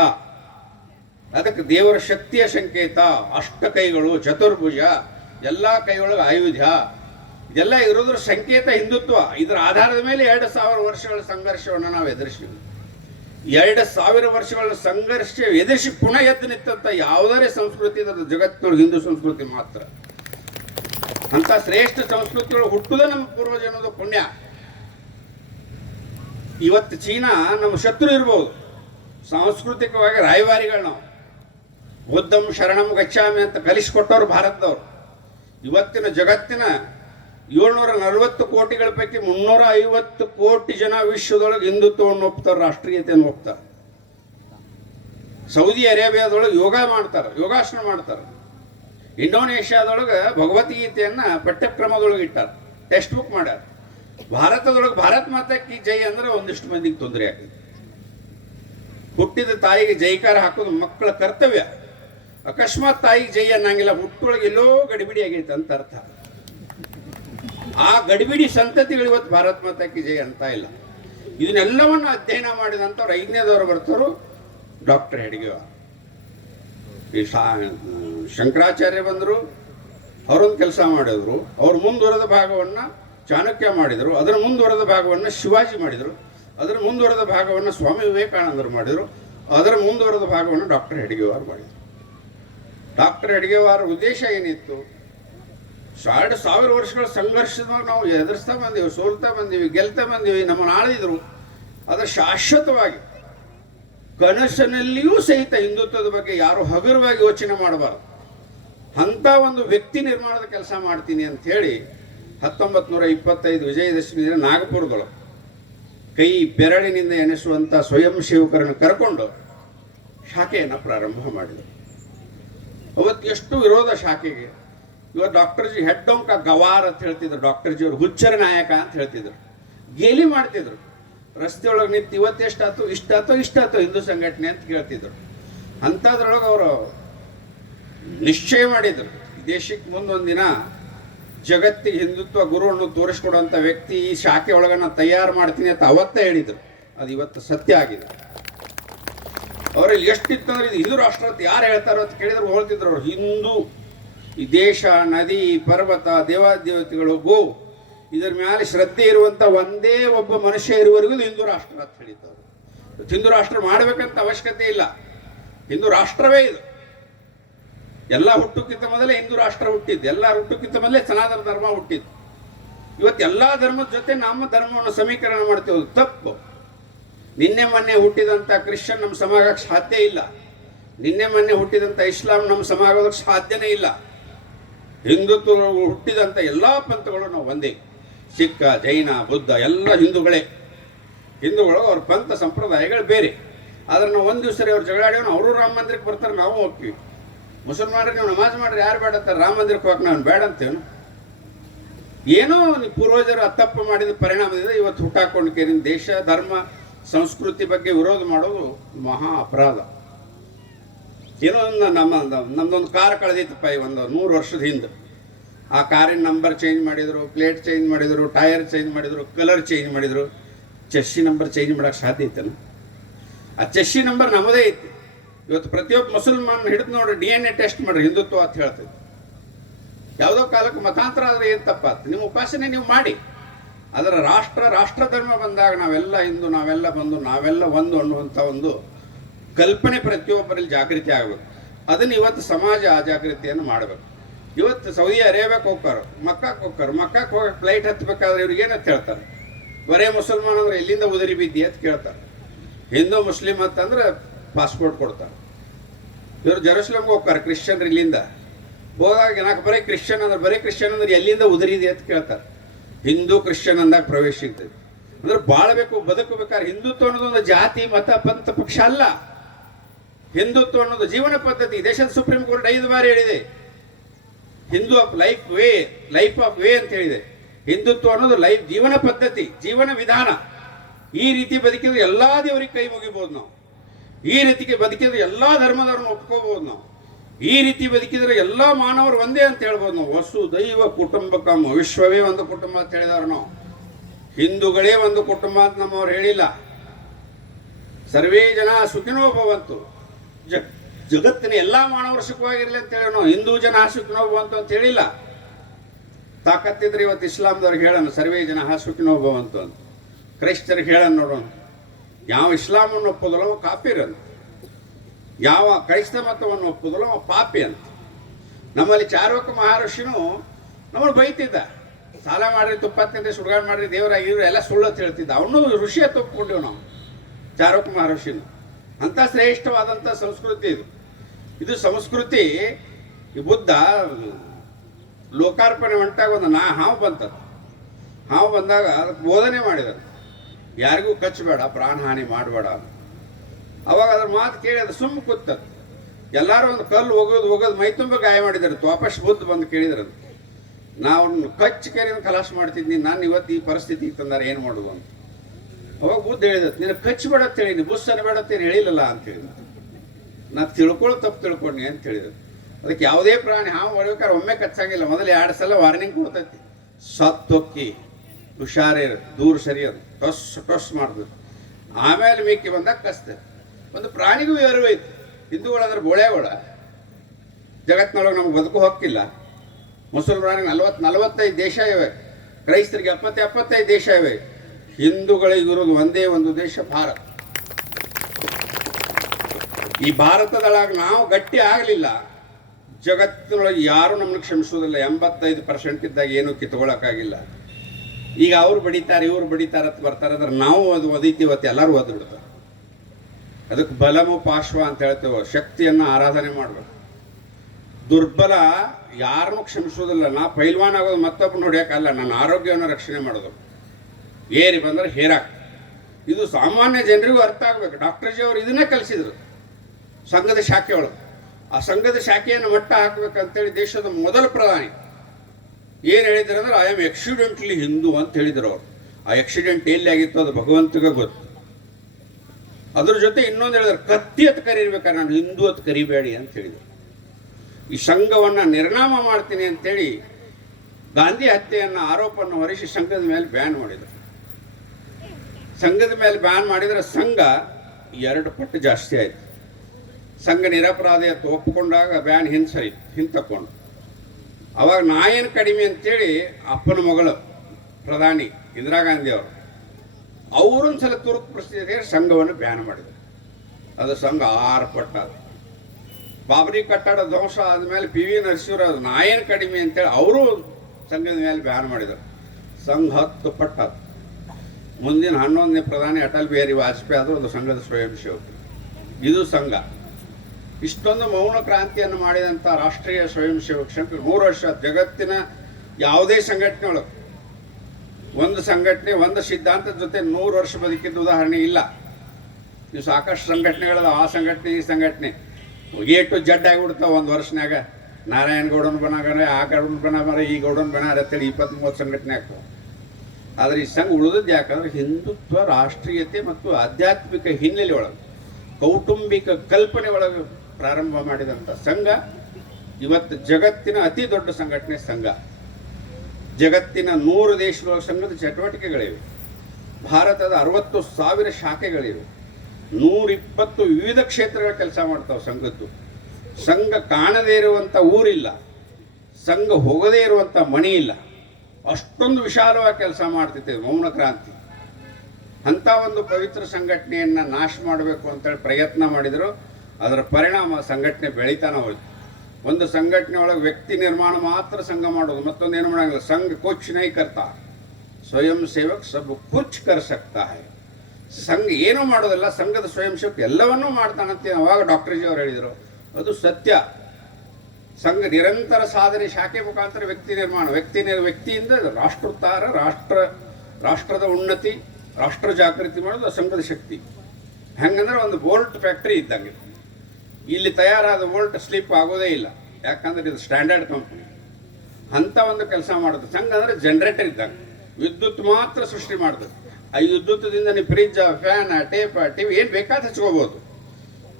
ಅದಕ್ಕೆ ದೇವರ ಶಕ್ತಿಯ ಸಂಕೇತ ಅಷ್ಟ ಕೈಗಳು, ಚತುರ್ಭುಜ, ಎಲ್ಲ ಕೈಯೊಳಗೆ ಆಯುಧ, ಇದೆಲ್ಲ ಇರೋದ್ರ ಸಂಕೇತ ಹಿಂದುತ್ವ. ಇದರ ಆಧಾರದ ಮೇಲೆ 2000 ವರ್ಷಗಳ ಸಂಘರ್ಷವನ್ನು ನಾವು ಎದುರಿಸಿದ್ವಿ. 2000 ವರ್ಷಗಳ ಸಂಘರ್ಷ ಎದುರಿಸಿ ಪುನಃ ಎದ್ದು ನಿಂತಂತ ಯಾವುದೇ ಸಂಸ್ಕೃತಿ ಇರೋದು ಜಗತ್ತಿನೊಳಗೆ ಹಿಂದೂ ಸಂಸ್ಕೃತಿ ಮಾತ್ರ. ಅಂತ ಶ್ರೇಷ್ಠ ಸಂಸ್ಕೃತಿಗಳು ಹುಟ್ಟುದ ನಮ್ಮ ಪೂರ್ವಜನದ ಪುಣ್ಯ. ಇವತ್ತು ಚೀನಾ ನಮ್ಮ ಶತ್ರು ಇರ್ಬೋದು, ಸಾಂಸ್ಕೃತಿಕವಾಗಿ ರಾಯಭಾರಿಗಳು ನಾವು. ಬುದ್ಧಂ ಶರಣಂ ಗಚ್ಚಾಮಿ ಅಂತ ಕಲಿಸಿಕೊಟ್ಟವ್ರು ಭಾರತದವರು. ಇವತ್ತಿನ ಜಗತ್ತಿನ 740 ಕೋಟಿಗಳ ಪೈಕಿ 350 ಕೋಟಿ ಜನ ವಿಶ್ವದೊಳಗೆ ಹಿಂದುತ್ವವನ್ನು ಒಪ್ತಾರೆ, ರಾಷ್ಟ್ರೀಯತೆಯನ್ನು ಒಪ್ತಾರೆ. ಸೌದಿ ಅರೇಬಿಯಾದೊಳಗೆ ಯೋಗ ಮಾಡ್ತಾರೆ, ಯೋಗಾಸನ ಮಾಡ್ತಾರೆ. ಇಂಡೋನೇಷ್ಯಾದೊಳಗೆ ಭಗವದ್ಗೀತೆಯನ್ನು ಪಠ್ಯಕ್ರಮದೊಳಗೆ ಇಟ್ಟಾರೆ, ಟೆಕ್ಸ್ಟ್ ಬುಕ್ ಮಾಡ್ಯಾರ. ಭಾರತದೊಳಗೆ ಭಾರತ್ ಮಾತಾ ಕಿ ಜೈ ಅಂದ್ರೆ ಒಂದಿಷ್ಟು ಮಂದಿಗೆ ತೊಂದರೆ ಆಗ್ತದೆ. ಹುಟ್ಟಿದ ತಾಯಿಗೆ ಜೈಕಾರ ಹಾಕೋದು ಮಕ್ಕಳ ಕರ್ತವ್ಯ. ಅಕಸ್ಮಾತ್ ತಾಯಿಗೆ ಜೈ ಅನ್ನಂಗಿಲ್ಲ, ಹುಟ್ಟೊಳಗೆ ಎಲ್ಲೋ ಗಡಿಬಿಡಿ ಆಗೈತೆ ಅಂತ ಅರ್ಥ. ಆ ಗಡಿಬಿಡಿ ಸಂತತಿಗಳು ಇವತ್ತು ಭಾರತ ಮಾತಾಕಿ ಜೈ ಅಂತ ಇಲ್ಲ. ಇದನ್ನೆಲ್ಲವನ್ನು ಅಧ್ಯಯನ ಮಾಡಿದಂಥವ್ರು 5ನೇದವರು ಬರ್ತಾರು ಡಾಕ್ಟರ್ ಹೆಡ್ಗೇವಾರ್. ಈ ಶಂಕರಾಚಾರ್ಯ ಬಂದರು, ಅವರೊಂದು ಕೆಲಸ ಮಾಡಿದ್ರು. ಅವ್ರು ಮುಂದುವರೆದ ಭಾಗವನ್ನು ಚಾಣಕ್ಯ ಮಾಡಿದರು, ಅದರ ಮುಂದುವರೆದ ಭಾಗವನ್ನು ಶಿವಾಜಿ ಮಾಡಿದರು, ಅದರ ಮುಂದುವರೆದ ಭಾಗವನ್ನು ಸ್ವಾಮಿ ವಿವೇಕಾನಂದರು ಮಾಡಿದರು, ಅದರ ಮುಂದುವರೆದ ಭಾಗವನ್ನು ಡಾಕ್ಟರ್ ಹೆಡ್ಗೇವಾರ್ ಮಾಡಿದರು. ಡಾಕ್ಟರ್ ಹೆಡ್ಗೇವಾರ್ ಉದ್ದೇಶ ಏನಿತ್ತು? 2,500 ವರ್ಷಗಳ ಸಂಘರ್ಷದಾಗ ನಾವು ಎದುರಿಸ್ತಾ ಬಂದೀವಿ, ಸೋಲ್ತಾ ಬಂದೀವಿ, ಗೆಲ್ತಾ ಬಂದೀವಿ, ನಮ್ಮನ್ನು ಆಳಿದ್ರು. ಅದರ ಶಾಶ್ವತವಾಗಿ ಕನಸಿನಲ್ಲಿಯೂ ಸಹಿತ ಹಿಂದುತ್ವದ ಬಗ್ಗೆ ಯಾರು ಹಗುರವಾಗಿ ಯೋಚನೆ ಮಾಡಬಾರ್ದು, ಅಂಥ ಒಂದು ವ್ಯಕ್ತಿ ನಿರ್ಮಾಣದ ಕೆಲಸ ಮಾಡ್ತೀನಿ ಅಂತ ಹೇಳಿ 1925 ವಿಜಯದಶಮಿ ದಿನ ನಾಗಪುರದೊಳಗೆ ಕೈ ಬೆರಳಿನಿಂದ ಎನಿಸುವಂಥ ಸ್ವಯಂ ಸೇವಕರನ್ನು ಕರ್ಕೊಂಡು ಶಾಖೆಯನ್ನು ಪ್ರಾರಂಭ ಮಾಡಿದರು. ಅವತ್ತು ಎಷ್ಟು ವಿರೋಧ ಶಾಖೆಗೆ. ಇವತ್ತು ಡಾಕ್ಟರ್ ಜಿ ಹೆಡ್ಡೊಂಕ ಗವಾರ್ ಅಂತ ಹೇಳ್ತಿದ್ರು. ಡಾಕ್ಟರ್ ಜಿ ಅವರು ಹುಚ್ಚರ ನಾಯಕ ಅಂತ ಹೇಳ್ತಿದ್ರು, ಗೇಲಿ ಮಾಡ್ತಿದ್ರು. ರಸ್ತೆ ಒಳಗೆ ನಿಂತು ಇವತ್ತು ಎಷ್ಟಾಯ್ತು, ಇಷ್ಟಾಯ್ತು ಹಿಂದೂ ಸಂಘಟನೆ ಅಂತ ಕೇಳ್ತಿದ್ರು. ಅಂಥದ್ರೊಳಗೆ ಅವರು ನಿಶ್ಚಯ ಮಾಡಿದರು, ದೇಶಕ್ಕೆ ಮುಂದೊಂದು ದಿನ ಜಗತ್ತಿಗೆ ಹಿಂದುತ್ವ ಗುರುವನ್ನು ತೋರಿಸ್ಕೊಡುವಂಥ ವ್ಯಕ್ತಿ ಈ ಶಾಖೆ ಒಳಗೆ ನಾನು ತಯಾರು ಮಾಡ್ತೀನಿ ಅಂತ ಅವತ್ತೇ ಹೇಳಿದರು. ಅದು ಇವತ್ತು ಸತ್ಯ ಆಗಿದೆ. ಅವರಲ್ಲಿ ಎಷ್ಟಿತ್ತಂದ್ರೆ ಇದು ಹಿಂದೂ ರಾಷ್ಟ್ರ ಅಂತ ಯಾರು ಹೇಳ್ತಾರೋ ಅಂತ ಕೇಳಿದ್ರು ಹೇಳ್ತಿದ್ರು ಅವರು. ಹಿಂದೂ ಈ ದೇಶ, ನದಿ, ಪರ್ವತ, ದೇವಾದೇವತೆಗಳು, ಗೋ, ಇದರ ಮೇಲೆ ಶ್ರದ್ಧೆ ಇರುವಂಥ ಒಂದೇ ಒಬ್ಬ ಮನುಷ್ಯ ಇರುವವರೆಗೂ ಹಿಂದೂ ರಾಷ್ಟ್ರ ಅಂತ ಹೇಳಿದ್ದವರು. ಹಿಂದೂ ರಾಷ್ಟ್ರ ಮಾಡಬೇಕಂತ ಅವಶ್ಯಕತೆ ಇಲ್ಲ, ಹಿಂದೂ ರಾಷ್ಟ್ರವೇ ಇದು. ಎಲ್ಲ ಹುಟ್ಟುಕ್ಕಿಂತ ಮೊದಲೇ ಹಿಂದೂ ರಾಷ್ಟ್ರ ಹುಟ್ಟಿದ್ದು, ಎಲ್ಲ ಹುಟ್ಟುಕ್ಕಿಂತ ಮೊದಲೇ ಸನಾತನ ಧರ್ಮ ಹುಟ್ಟಿದ್ದು. ಇವತ್ತು ಎಲ್ಲ ಧರ್ಮದ ಜೊತೆ ನಮ್ಮ ಧರ್ಮವನ್ನು ಸಮೀಕರಣ ಮಾಡ್ತೇವೆ, ತಪ್ಪು. ನಿನ್ನೆ ಮೊನ್ನೆ ಹುಟ್ಟಿದಂಥ ಕ್ರಿಶ್ಚಿಯನ್ ನಮ್ಮ ಸಮ ಆಗೋಕ್ಕೆ ಸಾಧ್ಯ ಇಲ್ಲ, ನಿನ್ನೆ ಮೊನ್ನೆ ಹುಟ್ಟಿದಂಥ ಇಸ್ಲಾಂ ನಮ್ಮ ಸಮ ಆಗೋದಕ್ಕೆ ಸಾಧ್ಯನೇ ಇಲ್ಲ. ಹಿಂದುತ್ವ ಹುಟ್ಟಿದಂಥ ಎಲ್ಲ ಪಂಥಗಳು ನಾವು ಒಂದೇ. ಸಿಖ್, ಜೈನ, ಬುದ್ಧ ಎಲ್ಲ ಹಿಂದೂಗಳೇ. ಹಿಂದೂಗಳು ಅವ್ರ ಪಂಥ ಸಂಪ್ರದಾಯಗಳು ಬೇರೆ. ಆದ್ರೆ ನಾವು ಒಂದು ದಿವಸ ಅವ್ರು ಜಗಳಾಡಿವ್, ಅವರು ರಾಮ ಮಂದಿರಕ್ಕೆ ಬರ್ತಾರೆ, ನಾವು ಹೋಗ್ತೀವಿ. ಮುಸಲ್ಮಾನರಿಗೆ ನೀವು ನಮಾಜ್ ಮಾಡ್ರಿ, ಯಾರು ಬೇಡ ಅಂತಾರೆ, ರಾಮ ಮಂದಿರಕ್ಕೆ ಹೋಗಕ್ಕೆ ನಾವು ಬೇಡ ಅಂತೇನು? ಏನೋ ಪೂರ್ವಜರು ತಪ್ಪು ಮಾಡಿದ ಪರಿಣಾಮದಿಂದ ಇವತ್ತು ಹುಟ್ಟಾಕೊಂಡು ಕೇರಿನ ದೇಶ, ಧರ್ಮ, ಸಂಸ್ಕೃತಿ ಬಗ್ಗೆ ವಿರೋಧ ಮಾಡೋದು ಮಹಾ ಅಪರಾಧ. ಏನೋ ನಮ್ದೊಂದು ಕಾರ್ ಕಳೆದಿತ್ತಪ್ಪ ಒಂದು 100 ವರ್ಷದ ಹಿಂದೆ. ಆ ಕಾರಿನ ನಂಬರ್ ಚೇಂಜ್ ಮಾಡಿದರು, ಪ್ಲೇಟ್ ಚೇಂಜ್ ಮಾಡಿದರು, ಟೈರ್ ಚೇಂಜ್ ಮಾಡಿದರು, ಕಲರ್ ಚೇಂಜ್ ಮಾಡಿದರು. ಚೆಸ್ಸಿ ನಂಬರ್ ಚೇಂಜ್ ಮಾಡೋಕ್ಕೆ ಸಾಧ್ಯ ಐತನ? ಆ ಚೆಸ್ಸಿ ನಂಬರ್ ನಮ್ಮದೇ ಐತಿ. ಇವತ್ತು ಪ್ರತಿಯೊಬ್ಬ ಮುಸಲ್ಮಾನ್ ಹಿಡಿದು ನೋಡ್ರಿ, DNA ಟೆಸ್ಟ್ ಮಾಡ್ರಿ, ಹಿಂದುತ್ವ ಅಂತ ಹೇಳ್ತೈತಿ. ಯಾವುದೋ ಕಾಲಕ್ಕೆ ಮತಾಂತರ ಆದರೆ ಏನು ತಪ್ಪಾತು? ನಿಮ್ಮ ಉಪಾಸನೆ ನೀವು ಮಾಡಿ. ಅದರ ರಾಷ್ಟ್ರ ಧರ್ಮ ಬಂದಾಗ ನಾವೆಲ್ಲ ಹಿಂದೂ, ನಾವೆಲ್ಲ ಬಂದು, ನಾವೆಲ್ಲ ಒಂದು ಅನ್ನುವಂಥ ಒಂದು ಕಲ್ಪನೆ ಪ್ರತಿಯೊಬ್ಬರಲ್ಲಿ ಜಾಗೃತಿ ಆಗಬೇಕು. ಅದನ್ನು ಇವತ್ತು ಸಮಾಜ ಆ ಜಾಗೃತಿಯನ್ನು ಮಾಡಬೇಕು. ಇವತ್ತು ಸೌದಿ ಅರೇಬಿಯಾಕ್ಕೆ ಹೋಗ್ತಾರೆ, ಮಕ್ಕಕ್ಕೆ ಹೋಗಕ್ಕೆ ಫ್ಲೈಟ್ ಹತ್ತಬೇಕಾದ್ರೆ ಇವ್ರಿಗೆ ಏನಂತ ಹೇಳ್ತಾರೆ? ಬರೇ ಮುಸಲ್ಮಾನ್ ಅಂದ್ರೆ ಎಲ್ಲಿಂದ ಉದರಿ ಬಿದ್ದಿ ಅಂತ ಕೇಳ್ತಾರೆ. ಹಿಂದೂ ಮುಸ್ಲಿಂ ಅಂತಂದ್ರೆ ಪಾಸ್ಪೋರ್ಟ್ ಕೊಡ್ತಾರೆ. ಇವರು ಜೆರೂಸಲೇಮ್ಗೆ ಹೋಗ್ತಾರೆ ಕ್ರಿಶ್ಚಿಯನ್ರು, ಇಲ್ಲಿಂದ ಹೋದಾಗ ನಾಲ್ಕು ಬರೀ ಕ್ರಿಶ್ಚಿಯನ್ ಅಂದ್ರೆ ಎಲ್ಲಿಂದ ಉದರಿದೆ ಅಂತ ಕೇಳ್ತಾರೆ. ಹಿಂದೂ ಕ್ರಿಶ್ಚಿಯನ್ ಅಂದಾಗ ಪ್ರವೇಶ ಸಿಗ್ತದೆ. ಅಂದ್ರೆ ಬಾಳ್ಬೇಕು, ಬದುಕಬೇಕಾದ್ರೆ ಹಿಂದುತ್ವ ಅನ್ನೋದೊಂದು ಜಾತಿ, ಮತ, ಪಂಥ, ಪಕ್ಷ ಅಲ್ಲ. ಹಿಂದುತ್ವ ಅನ್ನೋದು ಜೀವನ ಪದ್ಧತಿ. ದೇಶದ ಸುಪ್ರೀಂ ಕೋರ್ಟ್ 5 ಬಾರಿ ಹೇಳಿದೆ, Hindu of life of way ಅಂತ ಹೇಳಿದೆ. ಹಿಂದುತ್ವ ಅನ್ನೋದು ಜೀವನ ಪದ್ಧತಿ, ಜೀವನ ವಿಧಾನ. ಈ ರೀತಿ ಬದುಕಿದ್ರೆ ಎಲ್ಲಾ ದೇವರಿಗೆ ಕೈ ಮುಗಿಬೋದು ನಾವು. ಈ ರೀತಿಗೆ ಬದುಕಿದ್ರೆ ಎಲ್ಲಾ ಧರ್ಮದವ್ರನ್ನ ಒಪ್ಕೋಬಹುದು ನಾವು. ಈ ರೀತಿ ಬದುಕಿದ್ರೆ ಎಲ್ಲಾ ಮಾನವರು ಒಂದೇ ಅಂತ ಹೇಳ್ಬೋದು ನಾವು. ವಸುದೈವ ಕುಟುಂಬಕಂ, ವಿಶ್ವವೇ ಒಂದು ಕುಟುಂಬ ಅಂತ ಹೇಳಿದವ್ರು ನಾವು. ಹಿಂದೂಗಳೇ ಒಂದು ಕುಟುಂಬ ಅಂತ ನಮ್ಮವ್ರು ಹೇಳಿಲ್ಲ. ಸರ್ವೇ ಜನ ಸುಖಿನೋ ಭವಂತು, ಜಗತ್ತಿನ ಎಲ್ಲಾ ಮಾನವರು ಸುಖವಾಗಿರ್ಲಿ ಅಂತ ಹೇಳಿ ನಾವು. ಹಿಂದೂ ಜನ ಸುಖಿನೋ ಭವಂತು ಅಂತ ಹೇಳಿಲ್ಲ. ತಾಕತ್ತಿದ್ರೆ ಇವತ್ತು ಇಸ್ಲಾಂದವ್ರಿಗೆ ಹೇಳೋಣ ಸರ್ವೇ ಜನ ಸುಖಿನೋ ಭವಂತು ಅಂತ. ಕ್ರೈಸ್ತರಿಗೆ ಹೇಳೋಣ ನೋಡೋಣ. ಯಾವ ಇಸ್ಲಾಮನ್ನು ಒಪ್ಪೋದಲ್ಲ ಅವ ಕಾಫಿರ್ ಅಂತ, ಯಾವ ಕ್ರೈಸ್ತ ಮತವನ್ನು ಒಪ್ಪೋದಲ್ಲ ಅವ ಪಾಪಿ ಅಂತ. ನಮ್ಮಲ್ಲಿ ಚಾರ್ವಕ ಮಹರ್ಷಿನೂ ನಮ್ಮನ್ನು ಬೈತಿದ್ದ. ಸಾಲ ಮಾಡ್ರಿ, ತುಪ್ಪ ತಿಂದ್ರೆ, ಸುಡುಗಾಡು ಮಾಡ್ರಿ, ದೇವರ ಇವರು ಎಲ್ಲ ಸುಳ್ಳು ಅಂತ ಹೇಳ್ತಿದ್ದ. ಅವನು ಋಷಿಯ ತಪ್ಪಿಕೊಂಡೇವು ನಾವು, ಚಾರ್ವಕ ಮಹರ್ಷಿನು. ಅಂಥ ಶ್ರೇಷ್ಠವಾದಂಥ ಸಂಸ್ಕೃತಿ ಇದು. ಇದು ಸಂಸ್ಕೃತಿ. ಈ ಬುದ್ಧ ಲೋಕಾರ್ಪಣೆ ಹೊಂಟಾಗ ಒಂದು ಹಾವು ಬಂತದ್ದು. ಹಾವು ಬಂದಾಗ ಅದಕ್ಕೆ ಬೋಧನೆ ಮಾಡಿದರು, ಯಾರಿಗೂ ಕಚ್ಚಬೇಡ, ಪ್ರಾಣಹಾನಿ ಮಾಡಬೇಡ. ಅವಾಗ ಅದ್ರ ಮಾತು ಕೇಳಿ ಅದು ಸುಮ್ಮ ಕೂತದ್ದು. ಎಲ್ಲರೂ ಒಂದು ಕಲ್ಲು ಒಗೋದು ಮೈ ತುಂಬ ಗಾಯ ಮಾಡಿದ್ದಾರೆ. ವಾಪಸ್ ಬುದ್ಧ ಬಂದು ಕೇಳಿದ್ರು, ನಾವು ಕಚ್ಚಿ ಕೇರಿನ ಖಲಾಸ ಮಾಡ್ತಿದ್ನಿ, ನಾನು ಇವತ್ತು ಈ ಪರಿಸ್ಥಿತಿಗೆ ತಂದಾರೆ ಏನು ಮಾಡೋದು ಅಂತ. ಅವಾಗ ಬುದ್ಧ ಹೇಳಿದ, ನೀನು ಕಚ್ಚಬೇಡ ಅಂತ ಹೇಳಿ, ಬುಸ್ ಅನ್ಬೇಡ ಅಂತ ಹೇಳಿಲ್ಲಲ್ಲ ಅಂತ ಹೇಳಿದ. ನಾ ತಪ್ಪು ತಿಳ್ಕೊಂಡಿ ಅಂತ ಹೇಳಿದ್ರು. ಅದಕ್ಕೆ ಯಾವುದೇ ಪ್ರಾಣಿ ಹಾವು ಹೊಡ್ಬೇಕಾದ್ರೆ ಒಮ್ಮೆ ಕಚ್ಚಂಗಿಲ್ಲ, ಮೊದಲು 2 ಸಲ ವಾರ್ನಿಂಗ್ ಕೊಡ್ತೈತಿ. ಸತ್ತೊಕ್ಕಿ ಹುಷಾರಿರು, ದೂರ ಸರಿ, ಅದು ಟೊಸ್ ಟೊಸ್ ಮಾಡ್ತದೆ, ಆಮೇಲೆ ಮಿಕ್ಕಿ ಬಂದಾಗ ಕಚ್ತದೆ. ಒಂದು ಪ್ರಾಣಿಗೂ ವಿವರ ಐತಿ. ಹಿಂದೂಗಳಂದ್ರೆ ಗೋಳೆಗಳ ಜಗತ್ತಿನೊಳಗೆ ನಮ್ಗೆ ಬದುಕು ಹಕ್ಕಿಲ್ಲ. ಮುಸಲ್ಮಾನಿಗೆ 45 ದೇಶ ಇವೆ, ಕ್ರೈಸ್ತರಿಗೆ 75 ದೇಶ ಇವೆ. ಹಿಂದೂಗಳಿಗಿರೋದು ಒಂದೇ ಒಂದು ದೇಶ, ಭಾರತ. ಈ ಭಾರತದೊಳಗೆ ನಾವು ಗಟ್ಟಿ ಆಗಲಿಲ್ಲ, ಜಗತ್ತಿನೊಳಗೆ ಯಾರು ನಮ್ಮನ್ನು ಕ್ಷಮಿಸೋದಿಲ್ಲ. 85% ಇದ್ದಾಗ ಏನೂ ಕಿತ್ಕೊಳ್ಳೋಕ್ಕಾಗಿಲ್ಲ. ಈಗ ಅವ್ರು ಬಡಿತಾರೆ, ಇವ್ರು ಬಡಿತಾರೆ ಅಂತ ಬರ್ತಾರೆ ಅಂದ್ರೆ ನಾವು ಅದು ಒದಿತೀವತ್ತು, ಎಲ್ಲರೂ ಒದ್ಬಿಡ್ತಾರೆ. ಅದಕ್ಕೆ ಬಲಮು ಪಾಶ್ವ ಅಂತ ಹೇಳ್ತೇವೆ, ಶಕ್ತಿಯನ್ನು ಆರಾಧನೆ ಮಾಡಬೇಕು. ದುರ್ಬಲ ಯಾರನ್ನೂ ಕ್ಷಮಿಸೋದಿಲ್ಲ. ನಾ ಪೈಲ್ವಾನ್ ಆಗೋದು ಮತ್ತೊಬ್ಬರು ನೋಡ್ಯಾಕಲ್ಲ, ನನ್ನ ಆರೋಗ್ಯವನ್ನು ರಕ್ಷಣೆ ಮಾಡೋದು. ಏರಿ ಬಂದರೆ ಹೇರಾಕ್. ಇದು ಸಾಮಾನ್ಯ ಜನರಿಗೂ ಅರ್ಥ ಆಗ್ಬೇಕು. ಡಾಕ್ಟರ್ ಜಿ ಅವರು ಇದನ್ನೇ ಕಲಿಸಿದ್ರು ಸಂಘದ ಶಾಖೆ ಒಳಗೆ. ಆ ಸಂಘದ ಶಾಖೆಯನ್ನು ಮಟ್ಟ ಹಾಕಬೇಕಂತೇಳಿ ದೇಶದ ಮೊದಲ ಪ್ರಧಾನಿ ಏನು ಹೇಳಿದ್ರು ಅಂದ್ರೆ, ಐ ಆಮ್ ಆಕ್ಸಿಡೆಂಟ್ಲಿ ಹಿಂದೂ ಅಂತ ಹೇಳಿದ್ರು ಅವರು. ಆ ಆಕ್ಸಿಡೆಂಟ್ ಎಲ್ಲಿ ಆಗಿತ್ತು ಅದು ಭಗವಂತಗೆ ಗೊತ್ತು. ಅದ್ರ ಜೊತೆ ಇನ್ನೊಂದು ಹೇಳಿದ್ರು, ಕತ್ತಿ ಅಂತ ಕರೀಬೇಕಾದ್ರೆ ನಾನು ಹಿಂದೂ ಅಂತ ಕರಿಬೇಡಿ ಅಂತ ಹೇಳಿದರು. ಈ ಸಂಘವನ್ನು ನಿರ್ನಾಮ ಮಾಡ್ತೀನಿ ಅಂತೇಳಿ ಗಾಂಧಿ ಹತ್ಯೆಯನ್ನು ಆರೋಪವನ್ನು ಹೊರಿಸಿ ಸಂಘದ ಮೇಲೆ ಬ್ಯಾನ್ ಮಾಡಿದರು. ಸಂಘದ ಮೇಲೆ ಬ್ಯಾನ್ ಮಾಡಿದರೆ ಸಂಘ 2 ಪಟ್ಟು ಜಾಸ್ತಿ ಆಯಿತು. ಸಂಘ ನಿರಪರಾಧಿ ಅಂತ ಒಪ್ಪಿಕೊಂಡಾಗ ಬ್ಯಾನ್ ಹಿಂತಕೊಂಡು ಅವಾಗ ನಾ ಏನು ಕಡಿಮೆ ಅಂತೇಳಿ ಅಪ್ಪನ ಮಗಳು ಪ್ರಧಾನಿ ಇಂದಿರಾ ಗಾಂಧಿ ಅವರೊಂದ್ಸಲ ತುರ್ತು ಪರಿಸ್ಥಿತಿ ಸಂಘವನ್ನು ಬ್ಯಾನ್ ಮಾಡಿದರು. ಅದು ಸಂಘ 6 ಪಟ್ಟಾದ. ಬಾಬರಿ ಕಟ್ಟಡ ಧ್ವಂಸ ಆದಮೇಲೆ PV ನರಸಿಂಹರಾವ್ ನಾ ಏನು ಕಡಿಮೆ ಅಂತೇಳಿ ಅವರು ಸಂಘದ ಮೇಲೆ ಬ್ಯಾನ್ ಮಾಡಿದರು. ಸಂಘ 10 ಪಟ್ಟಾದ. ಮುಂದಿನ 11ನೇ ಪ್ರಧಾನಿ ಅಟಲ್ ಬಿಹಾರಿ ವಾಜಪೇಯಿ ಆದರೂ ಒಂದು ಸಂಘದ ಸ್ವಯಂ ಸೇವಕರು. ಇದು ಸಂಘ. ಇಷ್ಟೊಂದು ಮೌನ ಕ್ರಾಂತಿಯನ್ನು ಮಾಡಿದಂಥ ರಾಷ್ಟ್ರೀಯ ಸ್ವಯಂ ಸೇವಕ ಸಂಘ 100 ವರ್ಷ ಜಗತ್ತಿನ ಯಾವುದೇ ಸಂಘಟನೆ ಒಳಗೆ ಒಂದು ಸಂಘಟನೆ ಒಂದು ಸಿದ್ಧಾಂತದ ಜೊತೆ 100 ವರ್ಷ ಬದುಕಿದ್ದ ಉದಾಹರಣೆ ಇಲ್ಲ. ನೀವು ಸಾಕಷ್ಟು ಸಂಘಟನೆಗಳದ, ಆ ಸಂಘಟನೆ ಈ ಸಂಘಟನೆ ಏಟು ಜಡ್ ಆಗಿಬಿಡ್ತಾವೆ ಒಂದು ವರ್ಷನಾಗ. ನಾರಾಯಣ ಗೌಡನ ಬನಾಗಣ, ಆ ಗೌಡನ ಬನಾರ, ಈ ಗೌಡನ ಬನಾರ ಅಂತೇಳಿ 20-30 ಸಂಘಟನೆ ಆಗ್ತವೆ. ಆದರೆ ಈ ಸಂಘ ಉಳಿದದ್ದು ಯಾಕಂದ್ರೆ ಹಿಂದುತ್ವ, ರಾಷ್ಟ್ರೀಯತೆ ಮತ್ತು ಆಧ್ಯಾತ್ಮಿಕ ಹಿನ್ನೆಲೆ ಒಳಗೆ, ಕೌಟುಂಬಿಕ ಕಲ್ಪನೆ ಒಳಗೆ ಪ್ರಾರಂಭ ಮಾಡಿದಂಥ ಸಂಘ ಇವತ್ತು ಜಗತ್ತಿನ ಅತಿ ದೊಡ್ಡ ಸಂಘಟನೆ ಸಂಘ. ಜಗತ್ತಿನ 100 ದೇಶಗಳ ಸಂಘದ ಚಟುವಟಿಕೆಗಳಿವೆ. ಭಾರತದ 60,000 ಶಾಖೆಗಳಿವೆ. 120 ವಿವಿಧ ಕ್ಷೇತ್ರಗಳ ಕೆಲಸ ಮಾಡ್ತಾವೆ ಸಂಘದ್ದು. ಸಂಘ ಕಾಣದೇ ಇರುವಂಥ ಊರಿಲ್ಲ, ಸಂಘ ಹೋಗದೇ ಇರುವಂಥ ಮನೆ ಇಲ್ಲ. ಅಷ್ಟೊಂದು ವಿಶಾಲವಾಗಿ ಕೆಲಸ ಮಾಡ್ತಿದ್ದೇವೆ. ಮೌನ ಕ್ರಾಂತಿ ಅಂಥ ಒಂದು ಪವಿತ್ರ ಸಂಘಟನೆಯನ್ನು ನಾಶ ಮಾಡಬೇಕು ಅಂತೇಳಿ ಪ್ರಯತ್ನ ಮಾಡಿದರು. ಅದರ ಪರಿಣಾಮ ಸಂಘಟನೆ ಬೆಳೀತಾನೆ ಹೋಯ್ತು. ಒಂದು ಸಂಘಟನೆ ಒಳಗೆ ವ್ಯಕ್ತಿ ನಿರ್ಮಾಣ ಮಾತ್ರ ಸಂಘ ಮಾಡೋದು, ಮತ್ತೊಂದು ಏನು ಮಾಡೋಂಗಿಲ್ಲ. ಸಂಘ ಕುಚ್ ನೈ ಕರ್ತಾ, ಸ್ವಯಂ ಸೇವಕ್ ಸಬ್ ಕುಚ್ ಕರ್ ಸಕ್ತಾ ಹೈ. ಸಂಘ ಏನೂ ಮಾಡೋದಿಲ್ಲ, ಸಂಘದ ಸ್ವಯಂ ಸೇವಕ ಎಲ್ಲವನ್ನೂ ಮಾಡ್ತಾನಂತೆ ಅವಾಗ ಡಾಕ್ಟರ್ ಜಿ ಅವರು ಹೇಳಿದರು. ಅದು ಸತ್ಯ. ಸಂಘ ನಿರಂತರ ಸಾಧನೆ, ಶಾಖೆ ಮುಖಾಂತರ ವ್ಯಕ್ತಿ ನಿರ್ಮಾಣ, ವ್ಯಕ್ತಿಯಿಂದ ರಾಷ್ಟ್ರೋದ್ಧಾರ, ರಾಷ್ಟ್ರದ ಉನ್ನತಿ, ರಾಷ್ಟ್ರ ಜಾಗೃತಿ ಮಾಡೋದು ಸಂಘದ ಶಕ್ತಿ. ಹೆಂಗಂದ್ರೆ ಒಂದು ಬೋಲ್ಟ್ ಫ್ಯಾಕ್ಟ್ರಿ ಇದ್ದಂಗೆ. ಇಲ್ಲಿ ತಯಾರಾದ ಬೋಲ್ಟ್ ಸ್ಲಿಪ್ ಆಗೋದೇ ಇಲ್ಲ, ಯಾಕಂದ್ರೆ ಇದು ಸ್ಟ್ಯಾಂಡರ್ಡ್ ಕಂಪ್ನಿ. ಅಂಥ ಒಂದು ಕೆಲಸ ಮಾಡೋದು ಸಂಘ. ಅಂದರೆ ಜನರೇಟರ್ ಇದ್ದಂಗೆ, ವಿದ್ಯುತ್ ಮಾತ್ರ ಸೃಷ್ಟಿ ಮಾಡ್ತದೆ. ಆ ವಿದ್ಯುತ್ತದಿಂದ ನೀವು ಫ್ರಿಜ್, ಫ್ಯಾನ್, ಟೇಪ್, ಟಿವಿ ಏನು ಬೇಕಾದ ಹಚ್ಕೋಬೋದು.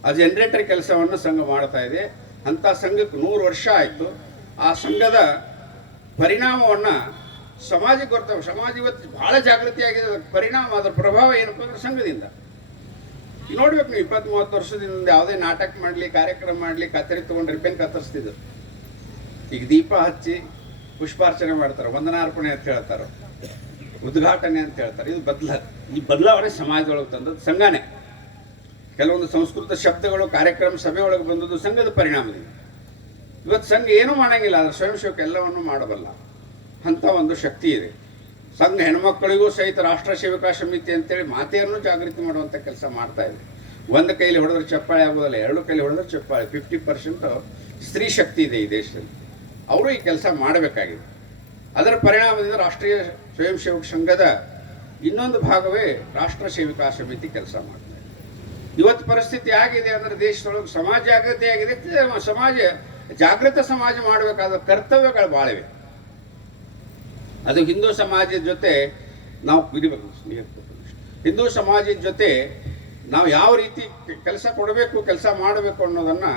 ಆ ಜನರೇಟರ್ ಕೆಲಸವನ್ನು ಸಂಘ ಮಾಡ್ತಾ ಇದೆ. ಅಂಥ ಸಂಘಕ್ಕೆ 100 ವರ್ಷ ಆಯಿತು. ಆ ಸಂಘದ ಪರಿಣಾಮವನ್ನು ಸಮಾಜಕ್ಕೆ ಬರ್ತವೆ. ಸಮಾಜ ಇವತ್ತು ಭಾಳ ಜಾಗೃತಿಯಾಗಿದೆ. ಪರಿಣಾಮ, ಅದರ ಪ್ರಭಾವ ಏನಪ್ಪ ಅಂದ್ರೆ ಸಂಘದಿಂದ. ಈಗ ನೋಡ್ಬೇಕು ನೀವು, 20-30 ವರ್ಷದಿಂದ ಯಾವುದೇ ನಾಟಕ ಮಾಡಲಿ, ಕಾರ್ಯಕ್ರಮ ಮಾಡಲಿ, ಕತ್ತರಿ ತೊಗೊಂಡು ರಿಬ್ಬನ್ ಕತ್ತರಿಸ್ತಿದ್ರು. ಈಗ ದೀಪ ಹಚ್ಚಿ ಪುಷ್ಪಾರ್ಚನೆ ಮಾಡ್ತಾರೆ, ವಂದನಾರ್ಪಣೆ ಅಂತ ಹೇಳ್ತಾರೆ, ಉದ್ಘಾಟನೆ ಅಂತ ಹೇಳ್ತಾರೆ. ಇದು ಈ ಬದಲಾವಣೆ ಸಮಾಜದೊಳಗೆ ತಂದದ್ದು ಸಂಘನೇ. ಕೆಲವೊಂದು ಸಂಸ್ಕೃತ ಶಬ್ದಗಳು ಕಾರ್ಯಕ್ರಮ ಸಭೆ ಒಳಗೆ ಬಂದದ್ದು ಸಂಘದ ಪರಿಣಾಮದಿಂದ. ಇವತ್ತು ಸಂಘ ಏನೂ ಮಾಡೋಂಗಿಲ್ಲ, ಆದರೆ ಸ್ವಯಂ ಸೇವಕ ಎಲ್ಲವನ್ನೂ ಮಾಡಬಲ್ಲ. ಅಂಥ ಒಂದು ಶಕ್ತಿ ಇದೆ ಸಂಘ. ಹೆಣ್ಮಕ್ಕಳಿಗೂ ಸಹಿತ ರಾಷ್ಟ್ರ ಸೇವಕಾ ಸಮಿತಿ ಅಂತೇಳಿ ಮಾತೆಯನ್ನು ಜಾಗೃತಿ ಮಾಡುವಂಥ ಕೆಲಸ ಮಾಡ್ತಾ ಇದೆ. ಒಂದು ಕೈಲಿ ಹೊಡೆದ್ರೆ ಚಪ್ಪಾಳೆ ಆಗೋದಿಲ್ಲ, 2 ಕೈಲಿ ಹೊಡೆದ್ರೆ ಚಪ್ಪಾಳೆ. 50% ಸ್ತ್ರೀ ಶಕ್ತಿ ಇದೆ ಈ ದೇಶದಲ್ಲಿ. ಅವರು ಈ ಕೆಲಸ ಮಾಡಬೇಕಾಗಿದೆ. ಅದರ ಪರಿಣಾಮದಿಂದ ರಾಷ್ಟ್ರೀಯ ಸ್ವಯಂ ಸೇವಕ ಸಂಘದ ಇನ್ನೊಂದು ಭಾಗವೇ ರಾಷ್ಟ್ರ ಸೇವಕಾ ಸಮಿತಿ ಕೆಲಸ ಮಾಡ್ತಾರೆ. ಇವತ್ತು ಪರಿಸ್ಥಿತಿ ಆಗಿದೆ ಅಂದರೆ ದೇಶದೊಳಗೆ ಸಮಾಜ ಜಾಗೃತಿ ಆಗಿದೆ. ಸಮಾಜ ಜಾಗೃತ ಸಮಾಜ ಮಾಡಬೇಕಾದ ಕರ್ತವ್ಯಗಳು ಭಾಳಿವೆ. ಅದು ಹಿಂದೂ ಸಮಾಜದ ಜೊತೆ ನಾವು ಹಿಡಿಬೇಕು. ಹಿಂದೂ ಸಮಾಜದ ಜೊತೆ ನಾವು ಯಾವ ರೀತಿ ಕೆಲಸ ಕೊಡಬೇಕು, ಕೆಲಸ ಮಾಡಬೇಕು ಅನ್ನೋದನ್ನು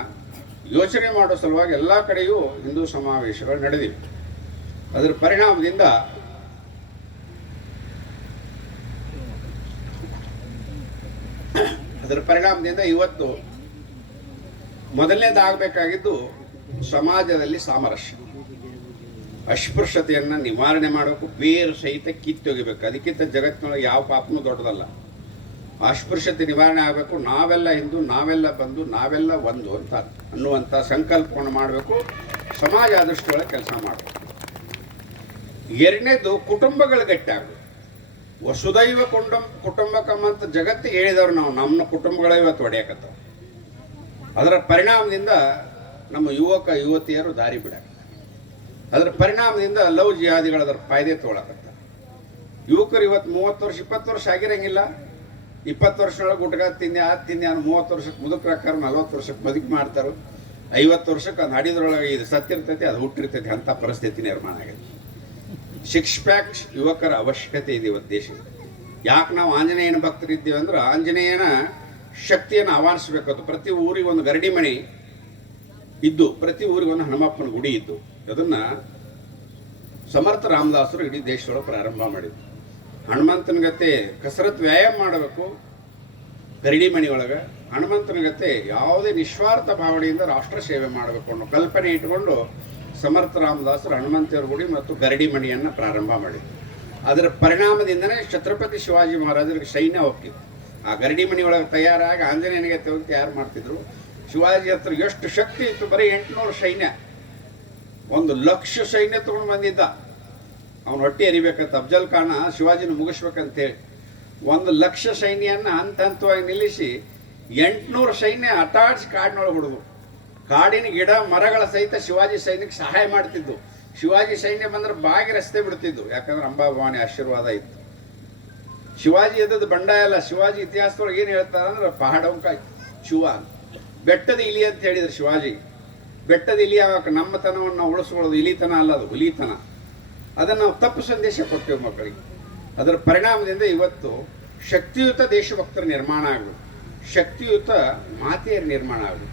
ಯೋಚನೆ ಮಾಡೋ ಸಲುವಾಗಿ ಎಲ್ಲ ಕಡೆಯೂ ಹಿಂದೂ ಸಮಾವೇಶಗಳು ನಡೆದಿವೆ. ಅದರ ಪರಿಣಾಮದಿಂದ ಇವತ್ತು ಮೊದಲನೇದಾಗಬೇಕಾಗಿದ್ದು ಸಮಾಜದಲ್ಲಿ ಸಾಮರಸ್ಯ, ಅಸ್ಪೃಶ್ಯತೆಯನ್ನು ನಿವಾರಣೆ ಮಾಡಬೇಕು, ಬೇರು ಸಹಿತ ಕಿತ್ತೊಗಿಬೇಕು. ಅದಕ್ಕಿಂತ ಜಗತ್ತಿನೊಳಗೆ ಯಾವ ಪಾಪನೂ ದೊಡ್ಡದಲ್ಲ. ಅಸ್ಪೃಶ್ಯತೆ ನಿವಾರಣೆ ಆಗಬೇಕು. ನಾವೆಲ್ಲ ಹಿಂದೂ, ನಾವೆಲ್ಲ ಬಂದು, ನಾವೆಲ್ಲ ಒಂದು ಅಂತ ಅನ್ನುವಂಥ ಸಂಕಲ್ಪವನ್ನು ಮಾಡಬೇಕು. ಸಮಾಜ ಆದಷ್ಟೊಳಗೆ ಕೆಲಸ ಮಾಡಬೇಕು. ಎರಡನೇದು ಕುಟುಂಬಗಳು ಗಟ್ಟಿಯಾಗಬೇಕು. ವಸುದೈವ ಕುಟುಂಬಕಂ ಅಂತ ಜಗತ್ತಿಗೆ ಹೇಳಿದವರು ನಾವು. ನಮ್ಮ ಕುಟುಂಬಗಳೇ ಇವತ್ತು ಒಡೆಯಕತ್ತವ. ಅದರ ಪರಿಣಾಮದಿಂದ ನಮ್ಮ ಯುವಕ ಯುವತಿಯರು ದಾರಿ ಬಿಡಾಕ, ಅದರ ಪರಿಣಾಮದಿಂದ ಲವ್ ಜಿಹಾದಿಗಳು ಅದರ ಫಾಯ್ದೆ ತೊಗೊಳಕತ್ತ. ಯುವಕರು ಇವತ್ತು 30 ವರ್ಷ 20 ವರ್ಷ ಆಗಿರಂಗಿಲ್ಲ. 20 ವರ್ಷದೊಳಗೆ ಗುಟ್ಕ ತಿಂದೆ 30 ವರ್ಷಕ್ಕೆ ಮುದುಕರಾಕಾರ, 40 ವರ್ಷಕ್ಕೆ ಬದುಕು ಮಾಡ್ತಾರೆ, 50 ವರ್ಷಕ್ಕೆ ಅದು ಹಡಿದ್ರೊಳಗೆ ಇದು ಸತ್ತಿರ್ತೈತಿ, ಅದು ಹುಟ್ಟಿರ್ತೈತಿ. ಅಂಥ ಪರಿಸ್ಥಿತಿ ನಿರ್ಮಾಣ ಆಗಿದೆ. 6 ಪ್ಯಾಕ್ ಯುವಕರ ಅವಶ್ಯಕತೆ ಇದೆ ಇವತ್ತು ದೇಶದಲ್ಲಿ. ಯಾಕೆ ನಾವು ಆಂಜನೇಯನ ಭಕ್ತರಿದ್ದೀವಿ ಅಂದ್ರೆ ಆಂಜನೇಯನ ಶಕ್ತಿಯನ್ನು ಆವಾರಿಸಬೇಕು. ಪ್ರತಿ ಊರಿಗೆ ಒಂದು ಗರಡಿ ಮಣಿ ಇದ್ದು, ಪ್ರತಿ ಊರಿಗೆ ಒಂದು ಹನುಮಪ್ಪನ ಗುಡಿ ಇದ್ದು, ಅದನ್ನು ಸಮರ್ಥ ರಾಮದಾಸರು ಇಡೀ ದೇಶದೊಳಗೆ ಪ್ರಾರಂಭ ಮಾಡಿದ್ರು. ಹನುಮಂತನ ಗತೆ ಕಸರತ್ ವ್ಯಾಯಾಮ ಮಾಡಬೇಕು ಗರಡಿ ಮಣಿ ಒಳಗೆ. ಹನುಮಂತನ ಗತೆ ಯಾವುದೇ ನಿಸ್ವಾರ್ಥ ಭಾವನೆಯಿಂದ ರಾಷ್ಟ್ರ ಸೇವೆ ಮಾಡಬೇಕು ಅನ್ನೋ ಕಲ್ಪನೆ ಇಟ್ಟುಕೊಂಡು ಸಮರ್ಥ ರಾಮದಾಸರು ಹನುಮಂತೇವ್ರ ಗುಡಿ ಮತ್ತು ಗರಡಿ ಮಣಿಯನ್ನು ಪ್ರಾರಂಭ ಮಾಡಿದ್ರು. ಅದರ ಪರಿಣಾಮದಿಂದನೇ ಛತ್ರಪತಿ ಶಿವಾಜಿ ಮಹಾರಾಜರಿಗೆ ಸೈನ್ಯ ಹೋಗ್ತಿತ್ತು. ಆ ಗರಡಿ ಮಣಿ ಒಳಗೆ ತಯಾರಾಗಿ ಆಂಜನೇಯನಿಗೆ ತಯಾರು ಮಾಡ್ತಿದ್ರು. ಶಿವಾಜಿ ಹತ್ರ ಎಷ್ಟು ಶಕ್ತಿ ಇತ್ತು, ಬರೀ 800 ಸೈನ್ಯ, 1,00,000 ಸೈನ್ಯ ತೊಗೊಂಡು ಬಂದಿದ್ದ. ಅವನು ಹೊಟ್ಟೆ ಎರಿಬೇಕಂತ ಅಫ್ಜಲ್ ಖಾನ ಶಿವಾಜಿನ ಮುಗಿಸ್ಬೇಕಂತೇಳಿ 1,00,000 ಸೈನ್ಯವನ್ನು ಹಂತ ಹಂತವಾಗಿ ನಿಲ್ಲಿಸಿ 800 ಸೈನ್ಯ ಅಟಾಡ್ಸಿ ಕಾಡಿನೊಳಗೆ ಬಿಡುದು. ಕಾಡಿನ ಗಿಡ ಮರಗಳ ಸಹಿತ ಶಿವಾಜಿ ಸೈನ್ಯಕ್ಕೆ ಸಹಾಯ ಮಾಡ್ತಿದ್ದು. ಶಿವಾಜಿ ಸೈನ್ಯ ಬಂದ್ರೆ ಬಾಗಿ ರಸ್ತೆ ಬಿಡ್ತಿದ್ದು, ಯಾಕಂದ್ರೆ ಅಂಬಾಭವಾನಿ ಆಶೀರ್ವಾದ ಇತ್ತು. ಶಿವಾಜಿ ಎದ್ದದ್ದು ಬಂಡಾಯ ಅಲ್ಲ. ಶಿವಾಜಿ ಇತಿಹಾಸದೊಳಗೆ ಏನು ಹೇಳ್ತಾರೆ ಅಂದ್ರೆ ಪಹಾಡವಂಕ ಶಿವ ಅಂತ, ಬೆಟ್ಟದ ಇಲಿ ಅಂತ ಹೇಳಿದ್ರು ಶಿವಾಜಿ. ಬೆಟ್ಟದ ಇಲಿ ಯಾವಾಗ ನಮ್ಮತನವನ್ನು ನಾವು ಉಳಿಸ್ಕೊಳ್ಳೋದು, ಇಲಿತನ ಅಲ್ಲ, ಅದು ಹುಲಿತನ. ಅದನ್ನು ನಾವು ತಪ್ಪು ಸಂದೇಶ ಕೊಡ್ತೇವೆ ಮಕ್ಕಳಿಗೆ. ಅದರ ಪರಿಣಾಮದಿಂದ ಇವತ್ತು ಶಕ್ತಿಯುತ ದೇಶಭಕ್ತರ ನಿರ್ಮಾಣ ಆಗಬೇಕು, ಶಕ್ತಿಯುತ ಮಾತೆಯರ ನಿರ್ಮಾಣ ಆಗಬೇಕು.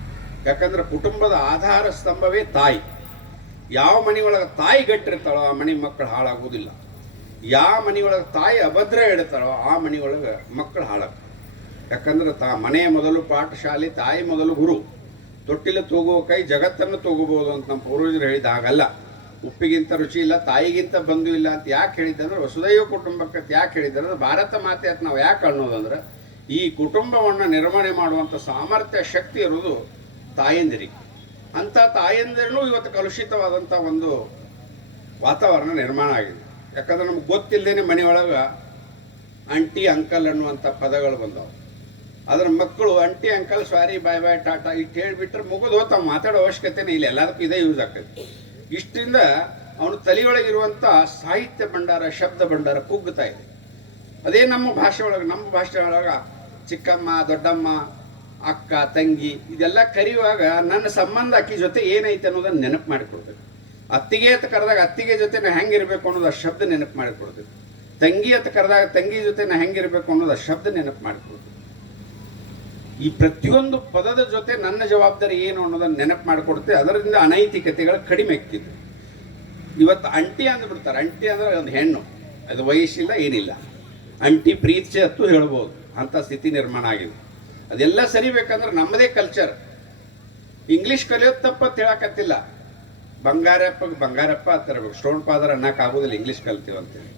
ಯಾಕಂದ್ರೆ ಕುಟುಂಬದ ಆಧಾರ ಸ್ತಂಭವೇ ತಾಯಿ. ಯಾವ ಮನೆಯೊಳಗೆ ತಾಯಿ ಗಟ್ಟಿರ್ತಾಳೋ ಆ ಮನೆ ಮಕ್ಕಳು ಹಾಳಾಗುವುದಿಲ್ಲ. ಯಾವ ಮನೆಯೊಳಗೆ ತಾಯಿ ಅಭದ್ರ ಇಡ್ತಾಳೋ ಆ ಮನೆಯೊಳಗೆ ಮಕ್ಕಳು ಹಾಳಾಗ್ತವೆ. ಯಾಕಂದ್ರೆ ಮನೆಯ ಮೊದಲು ಪಾಠಶಾಲೆ, ತಾಯಿ ಮೊದಲು ಗುರು. ತೊಟ್ಟಿಲ ತೂಗುವ ಕೈ ಜಗತ್ತನ್ನು ತೂಗಬಹುದು ಅಂತ ನಮ್ಮ ಪೂರ್ವಜರು ಹೇಳಿದ ಹಾಗಲ್ಲ. ಉಪ್ಪಿಗಿಂತ ರುಚಿ ಇಲ್ಲ, ತಾಯಿಗಿಂತ ಬಂಧು ಇಲ್ಲ ಅಂತ ಯಾಕೆ ಹೇಳಿದ್ದಂದ್ರೆ ವಸುದೈವ ಕುಟುಂಬಕ್ಕೆ ಯಾಕೆ ಹೇಳಿದ್ರೆ ಭಾರತ ಮಾತೆ ಅಂತ ನಾವು ಯಾಕೆ ಅನ್ನೋದಂದ್ರೆ ಈ ಕುಟುಂಬವನ್ನು ನಿರ್ವಹಣೆ ಮಾಡುವಂಥ ಸಾಮರ್ಥ್ಯ ಶಕ್ತಿ ಇರೋದು ತಾಯಂದಿರಿಗೆ. ಅಂಥ ತಾಯಂದಿರೂ ಇವತ್ತು ಕಲುಷಿತವಾದಂಥ ಒಂದು ವಾತಾವರಣ ನಿರ್ಮಾಣ ಆಗಿದೆ. ಯಾಕಂದ್ರೆ ನಮ್ಗೆ ಗೊತ್ತಿಲ್ಲದೇನೆ ಮನೆಯೊಳಗೆ ಆಂಟಿ ಅಂಕಲ್ ಅನ್ನುವಂಥ ಪದಗಳು ಬಂದವು. ಅದರ ಮಕ್ಕಳು ಆಂಟಿ ಅಂಕಲ್ ಸಾರಿ ಬಾಯ್ ಬಾಯ್ ಟಾಟಾ ಇಟ್ಟು ಹೇಳಿಬಿಟ್ರೆ ಮುಗಿದು ತಾವು ಮಾತಾಡೋ ಅವಶ್ಯಕತೆನೇ ಇಲ್ಲ. ಎಲ್ಲದಕ್ಕೂ ಇದೇ ಯೂಸ್ ಆಗ್ತೈತಿ. ಇಷ್ಟರಿಂದ ಅವನು ತಲೆಯೊಳಗಿರುವಂಥ ಸಾಹಿತ್ಯ ಭಂಡಾರ, ಶಬ್ದ ಭಂಡಾರ ಕುಗ್ಗುತ್ತಾ ಇದೆ. ಅದೇ ನಮ್ಮ ಭಾಷೆ ಒಳಗೆ ಚಿಕ್ಕಮ್ಮ, ದೊಡ್ಡಮ್ಮ, ಅಕ್ಕ, ತಂಗಿ ಇದೆಲ್ಲ ಕರೆಯುವಾಗ ನನ್ನ ಸಂಬಂಧ ಅಕ್ಕಿ ಜೊತೆ ಏನೈತೆ ಅನ್ನೋದನ್ನು ನೆನಪು ಮಾಡಿಕೊಡ್ತೈತಿ. ಅತ್ತಿಗೆ ಅಂತ ಕರೆದಾಗ ಅತ್ತಿಗೆ ಜೊತೆ ನಾ ಹೆಂಗಿರ್ಬೇಕು ಅನ್ನೋದು ಆ ಶಬ್ದ ನೆನಪು ಮಾಡಿಕೊಡ್ತೈತಿ. ತಂಗಿ ಅಂತ ಕರೆದಾಗ ತಂಗಿ ಜೊತೆ ನಾ ಹೆಂಗಿರ್ಬೇಕು ಅನ್ನೋದು ಆ ಶಬ್ದ ನೆನಪು ಮಾಡಿಕೊಡ್ತೈತಿ. ಈ ಪ್ರತಿಯೊಂದು ಪದದ ಜೊತೆ ನನ್ನ ಜವಾಬ್ದಾರಿ ಏನು ಅನ್ನೋದನ್ನು ನೆನಪು ಮಾಡಿಕೊಡ್ತೇವೆ. ಅದರಿಂದ ಅನೈತಿಕತೆಗಳು ಕಡಿಮೆ ಆಗ್ತಿದ್ವು. ಇವತ್ತು ಅಂಟಿ ಅಂದ್ಬಿಡ್ತಾರೆ. ಅಂಟಿ ಅಂದ್ರೆ ಒಂದು ಹೆಣ್ಣು, ಅದು ವಯಸ್ಸಿಲ್ಲ, ಏನಿಲ್ಲ. ಅಂಟಿ ಪ್ರೀತಿ ಹತ್ತು ಹೇಳ್ಬೋದು, ಅಂಥ ಸ್ಥಿತಿ ನಿರ್ಮಾಣ ಆಗಿದೆ. ಅದೆಲ್ಲ ಸರಿಬೇಕಂದ್ರೆ ನಮ್ಮದೇ ಕಲ್ಚರ್. ಇಂಗ್ಲೀಷ್ ಕಲಿಯೋದು ತಪ್ಪತ್ತು ಹೇಳಕತ್ತಿಲ್ಲ. ಬಂಗಾರಪ್ಪ ಅಂತ ಇರಬೇಕು. ಸ್ಟೋನ್ ಫಾದರ್ ಅನ್ನೋಕ್ಕಾಗೋದಿಲ್ಲ ಇಂಗ್ಲೀಷ್ ಕಲ್ತೀವಿ ಅಂತೇಳಿ.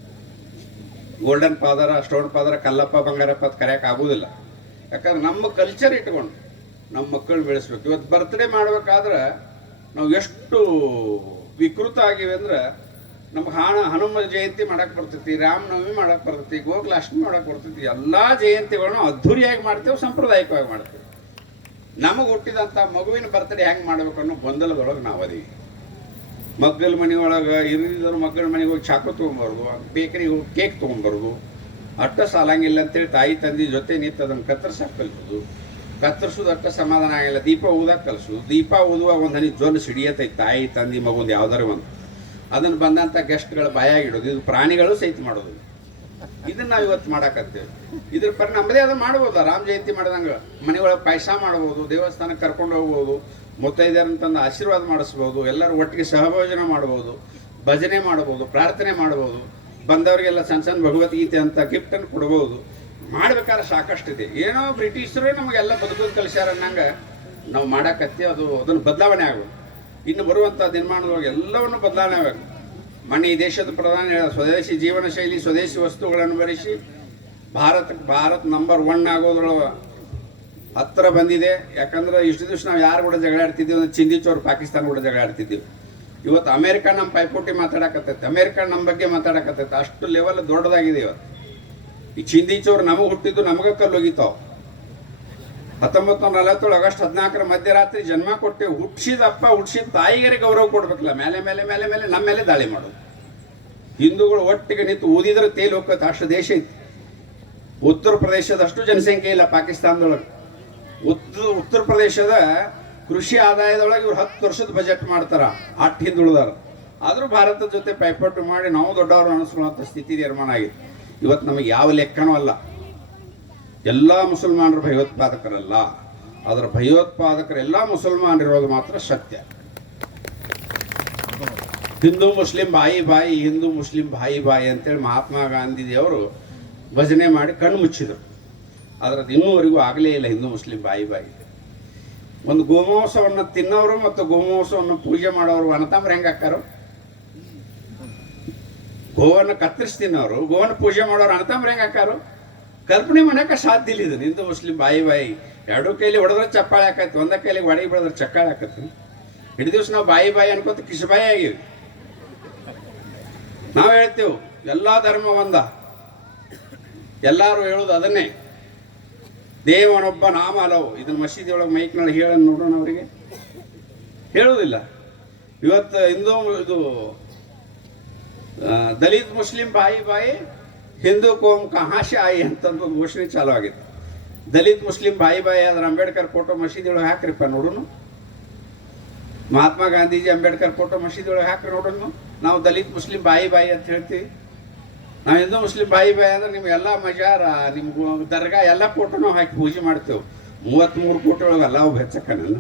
ಗೋಲ್ಡನ್ ಫಾದರ, ಸ್ಟೋನ್ ಫಾದರ, ಕಲ್ಲಪ್ಪ, ಬಂಗಾರಪ್ಪ ಅಂತ ಕರೆಯೋಕೆ ಆಗೋದಿಲ್ಲ. ಯಾಕಂದ್ರೆ ನಮ್ಮ ಕಲ್ಚರ್ ಇಟ್ಕೊಂಡು ನಮ್ಮ ಮಕ್ಕಳು ಬೆಳೆಸ್ಬೇಕು. ಇವತ್ತು ಬರ್ತ್ಡೇ ಮಾಡ್ಬೇಕಾದ್ರೆ ನಾವು ಎಷ್ಟು ವಿಕೃತ ಆಗಿವೆ ಅಂದ್ರೆ ನಮ್ಗೆ ಹನುಮ ಜಯಂತಿ ಮಾಡಕ್ಕೆ ಬರ್ತೈತಿ, ರಾಮನವಮಿ ಮಾಡಕ್ಕೆ ಬರ್ತೈತಿ, ಗೋಕುಲಾಷ್ಟಮಿ ಮಾಡಕ್ಕೆ ಬರ್ತೈತಿ. ಎಲ್ಲ ಜಯಂತಿಗಳನ್ನ ಅದ್ಧೂರಿಯಾಗಿ ಮಾಡ್ತೇವೆ, ಸಾಂಪ್ರದಾಯಿಕವಾಗಿ ಮಾಡ್ತೇವೆ. ನಮಗೆ ಹುಟ್ಟಿದಂಥ ಮಗುವಿನ ಬರ್ತ್ಡೇ ಹೆಂಗೆ ಮಾಡ್ಬೇಕು ಅನ್ನೋ ಗೊಂದಲದೊಳಗೆ ನಾವು ಅದೀವಿ. ಮಗ್ಗಲ ಮನೆಯೊಳಗೆ ಇರಿದವ್ರು ಮಗ್ಗಲ ಮನೆಗೆ ಹೋಗಿ ಚಾಕು ತೊಗೊಂಬರೋದು, ಬೇಕರಿಗೆ ಹೋಗಿ ಕೇಕ್ ತೊಗೊಂಬರೋದು, ಅಟ್ಟ ಸಾಲಂಗಿಲ್ಲ ಅಂತೇಳಿ ತಾಯಿ ತಂದೆ ಜೊತೆ ನಿಂತು ಅದನ್ನು ಕತ್ತರ್ಸಕ್ಕೆ ಕಲಿಸೋದು. ಕತ್ತರಿಸೋದು ಅಟ್ಟ ಸಮಾಧಾನ ಆಗಿಲ್ಲ, ದೀಪ ಊದಕ್ಕೆ ಕಲಿಸೋದು. ದೀಪ ಊದುವಾಗ ಒಂದು ಹನಿ ಜೊಲ್ಲು ಸಿಡಿಯತೈತಿ ತಾಯಿ ತಂದೆ ಮಗುಂದು ಯಾವ್ದಾರು ಒಂದು. ಅದನ್ನು ಬಂದಂಥ ಗೆಸ್ಟ್ಗಳ ಬಾಯಾಗಿಡೋದು. ಇದು ಪ್ರಾಣಿಗಳು ಸಹಿತ ಮಾಡೋದು. ಇದನ್ನ ನಾವು ಇವತ್ತು ಮಾಡಾಕತ್ತೇವೆ. ಇದ್ರ ಪರ ನಮ್ಮದೇ ಅದು ಮಾಡ್ಬೋದು. ರಾಮ ಜಯಂತಿ ಮಾಡಿದಂಗೆ ಮನೆಯೊಳಗೆ ಪಾಯಸ ಮಾಡ್ಬೋದು, ದೇವಸ್ಥಾನಕ್ಕೆ ಕರ್ಕೊಂಡು ಹೋಗ್ಬೋದು, ಮುತ್ತೈದೆಯರಂತಂದು ಆಶೀರ್ವಾದ ಮಾಡಿಸ್ಬೋದು, ಎಲ್ಲರೂ ಒಟ್ಟಿಗೆ ಸಹಭೋಜನ ಮಾಡ್ಬೋದು, ಭಜನೆ ಮಾಡ್ಬೋದು, ಪ್ರಾರ್ಥನೆ ಮಾಡ್ಬೋದು, ಬಂದವರಿಗೆಲ್ಲ ಸಣ್ಣ ಸಣ್ಣ ಭಗವದ್ಗೀತೆ ಅಂತ ಗಿಫ್ಟನ್ನು ಕೊಡ್ಬೋದು. ಮಾಡ್ಬೇಕಾದ್ರೆ ಸಾಕಷ್ಟಿದೆ. ಏನೋ ಬ್ರಿಟಿಷರೇ ನಮಗೆಲ್ಲ ಬದುಕೋದು ಕಲಿಸ್ಯಾರ ಅನ್ನಂಗೆ ನಾವು ಮಾಡಾಕತ್ತೀವಿ. ಅದನ್ನು ಬದಲಾವಣೆ ಆಗೋದು. ಇನ್ನು ಬರುವಂಥ ದಿನಮಾನದೊಳಗೆ ಎಲ್ಲವನ್ನು ಬದಲಾವಣೆ ಆಗಬೇಕು. ಮೊನ್ನೆ ಈ ದೇಶದ ಪ್ರಧಾನಿ ಸ್ವದೇಶಿ ಜೀವನ ಶೈಲಿ, ಸ್ವದೇಶಿ ವಸ್ತುಗಳನ್ನು ಬರೆಸಿ ಭಾರತ ನಂಬರ್ 1 ಆಗೋದ್ರೊಳಗೆ ಹತ್ತಿರ ಬಂದಿದೆ. ಯಾಕಂದ್ರೆ ಇಷ್ಟು ದಿವಸ ನಾವು ಯಾರು ಕೂಡ ಜಗಳ ಆಡ್ತಿದ್ದೀವಿ ಅಂದ್ರೆ ಚಿಂದಿಚೋರು ಪಾಕಿಸ್ತಾನ ಕೂಡ ಜಗಳ ಆಡ್ತಿದ್ದೀವಿ. ಇವತ್ತು ಅಮೇರಿಕ ನಮ್ಮ ಪೈಪೋಟಿ ಮಾತಾಡಕತ್ತೈತೆ, ಅಮೇರಿಕ ನಮ್ಮ ಬಗ್ಗೆ ಮಾತಾಡಕತ್ತೈತೆ. ಅಷ್ಟು ಲೆವೆಲ್ ದೊಡ್ಡದಾಗಿದೆ ಇವತ್ತು. ಈ ಚಿಂದಿಚೋರು ನಮಗೆ ಹುಟ್ಟಿದ್ದು ನಮಗೆ ಕಲ್ಲೋಗಿತಾವೆ. 1947 ಆಗಸ್ಟ್ 14 ಮಧ್ಯರಾತ್ರಿ ಜನ್ಮ ಕೊಟ್ಟೆವು. ಹುಟ್ಟಿಸಿದ ತಾಯಿಗರಿಗೆ ಗೌರವ ಕೊಡ್ಬೇಕಲ್ಲ. ಮೇಲೆ ಮೇಲೆ ಮೇಲೆ ಮೇಲೆ ನಮ್ಮ ಮೇಲೆ ದಾಳಿ ಮಾಡೋದು. ಹಿಂದೂಗಳು ಒಟ್ಟಿಗೆ ನಿಂತು ಊದಿದ್ರೆ ತೇಲಿ ಹೋಗ್ತದೆ. ಅಷ್ಟು ದೇಶ ಐತಿ. ಉತ್ತರ ಪ್ರದೇಶದಷ್ಟು ಜನಸಂಖ್ಯೆ ಇಲ್ಲ ಪಾಕಿಸ್ತಾನದೊಳಗೆ. ಉತ್ತರ ಪ್ರದೇಶದ ಕೃಷಿ ಆದಾಯದೊಳಗೆ ಇವ್ರು 10 ವರ್ಷದ ಬಜೆಟ್ ಮಾಡ್ತಾರ. ಅಷ್ಟು ಹಿಂದುಳಿದಾರ. ಆದರೂ ಭಾರತದ ಜೊತೆ ಪೈಪೋಟಿ ಮಾಡಿ ನಾವು ದೊಡ್ಡವರು ಅನಿಸ್ಕೊಳ್ಳುವಂಥ ಸ್ಥಿತಿ ನಿರ್ಮಾಣ ಆಗಿದೆ. ಇವತ್ತು ನಮಗೆ ಯಾವ ಲೆಕ್ಕನೂ ಅಲ್ಲ. ಎಲ್ಲ ಮುಸಲ್ಮಾನರು ಭಯೋತ್ಪಾದಕರಲ್ಲ. ಅದರ ಭಯೋತ್ಪಾದಕರು ಎಲ್ಲ ಮುಸಲ್ಮಾನರಿರೋದು ಮಾತ್ರ ಸತ್ಯ. ಹಿಂದೂ ಮುಸ್ಲಿಂ ಬಾಯಿ ಬಾಯಿ, ಹಿಂದೂ ಮುಸ್ಲಿಂ ಬಾಯಿ ಬಾಯಿ ಅಂತೇಳಿ ಮಹಾತ್ಮ ಗಾಂಧೀಜಿಯವರು ಭಜನೆ ಮಾಡಿ ಕಣ್ಣು ಮುಚ್ಚಿದರು. ಅದರದ್ದು ಇನ್ನೂವರೆಗೂ ಆಗಲೇ ಇಲ್ಲ ಹಿಂದೂ ಮುಸ್ಲಿಂ ಬಾಯಿ ಬಾಯಿ. ಒಂದು ಗೋಮಾಂಸವನ್ನು ತಿನ್ನೋರು ಮತ್ತು ಗೋಮಾಂಸವನ್ನು ಪೂಜೆ ಮಾಡೋರು ಅನತಾಮ್ರ ಹೆಂಗೆ ಹಾಕಾರು? ಗೋವನ್ನು ಕತ್ತರಿಸಿ ತಿನ್ನೋರು, ಗೋವನ್ನು ಪೂಜೆ ಮಾಡೋರು ಅನತಾಮ್ರ ಹೆಂಗೆ ಹಾಕಾರು? ಕಲ್ಪನೆ ಮಾಡೋಕೆ ಸಾಧ್ಯ ಇಲ್ಲ. ಇದು ಹಿಂದೂ ಮುಸ್ಲಿಂ ಬಾಯಿ ಬಾಯಿ. ಎರಡೂ ಕೈಲಿ ಹೊಡೆದ್ರೆ ಚಪ್ಪಾಳೆ ಹಾಕೈತಿ, ಒಂದೇ ಕೈಲಿಗೆ ಒಡಗಿ ಬೆಳೆದ್ರೆ ಚಕ್ಕಾಳೆ ಹಾಕತ್ತಿ. ಇಡೀ ದಿವಸ ನಾವು ಬಾಯಿ ಬಾಯಿ ಅನ್ಕೋತ ಕಿಸಬಾಯಿ ಆಗಿವಿ. ನಾವು ಹೇಳ್ತೇವೆ ಎಲ್ಲ ಧರ್ಮ ಒಂದ, ಎಲ್ಲರೂ ಹೇಳೋದು ಅದನ್ನೇ. ದೇವನೊಬ್ಬ ನಾಮ ಅಲವು. ಇದನ್ನ ಮಸೀದಿ ಒಳಗೆ ಮೈಕ್ನಲ್ಲಿ ಹೇಳನ್ನು ನೋಡೋಣ. ಅವರಿಗೆ ಹೇಳುವುದಿಲ್ಲ. ಇವತ್ತು ಇದು ದಲಿತ್ ಮುಸ್ಲಿಂ ಬಾಯಿ ಬಾಯಿ, ಹಿಂದೂ ಕೋಮ್ ಕಹಾಶೆ ಆಯಿ ಅಂತಂದು ಘೋಷಣೆ ಚಾಲು ಆಗಿತ್ತು. ದಲಿತ್ ಮುಸ್ಲಿಂ ಬಾಯಿ ಬಾಯಿ ಆದ್ರೆ ಅಂಬೇಡ್ಕರ್ ಫೋಟೋ ಮಸೀದಿ ಒಳಗೆ ಹಾಕ್ರಿಪ್ಪ ನೋಡೋಣ. ಮಹಾತ್ಮ ಗಾಂಧೀಜಿ ಅಂಬೇಡ್ಕರ್ ಫೋಟೋ ಮಸೀದಿ ಒಳಗೆ ಹಾಕ್ರಿ ನೋಡೋಣ. ನಾವು ದಲಿತ್ ಮುಸ್ಲಿಂ ಬಾಯಿ ಬಾಯಿ ಅಂತ ಹೇಳ್ತೀವಿ. ನಾವು ಹಿಂದೂ ಮುಸ್ಲಿಂ ಬಾಯಿ ಬಾಯಿ ಅಂದ್ರೆ ನಿಮಗೆಲ್ಲ ಮಜಾರ, ನಿಮ್ಗೆ ದರ್ಗಾ ಎಲ್ಲ ಫೋಟೋ ನಾವು ಹಾಕಿ ಪೂಜೆ ಮಾಡ್ತೇವೆ. 33 ಕೋಟಿ ಒಳಗೆ ಅಲ್ಲ ಒಬ್ಬ ಹೆಚ್ಚಕ್ಕ ನನ್ನ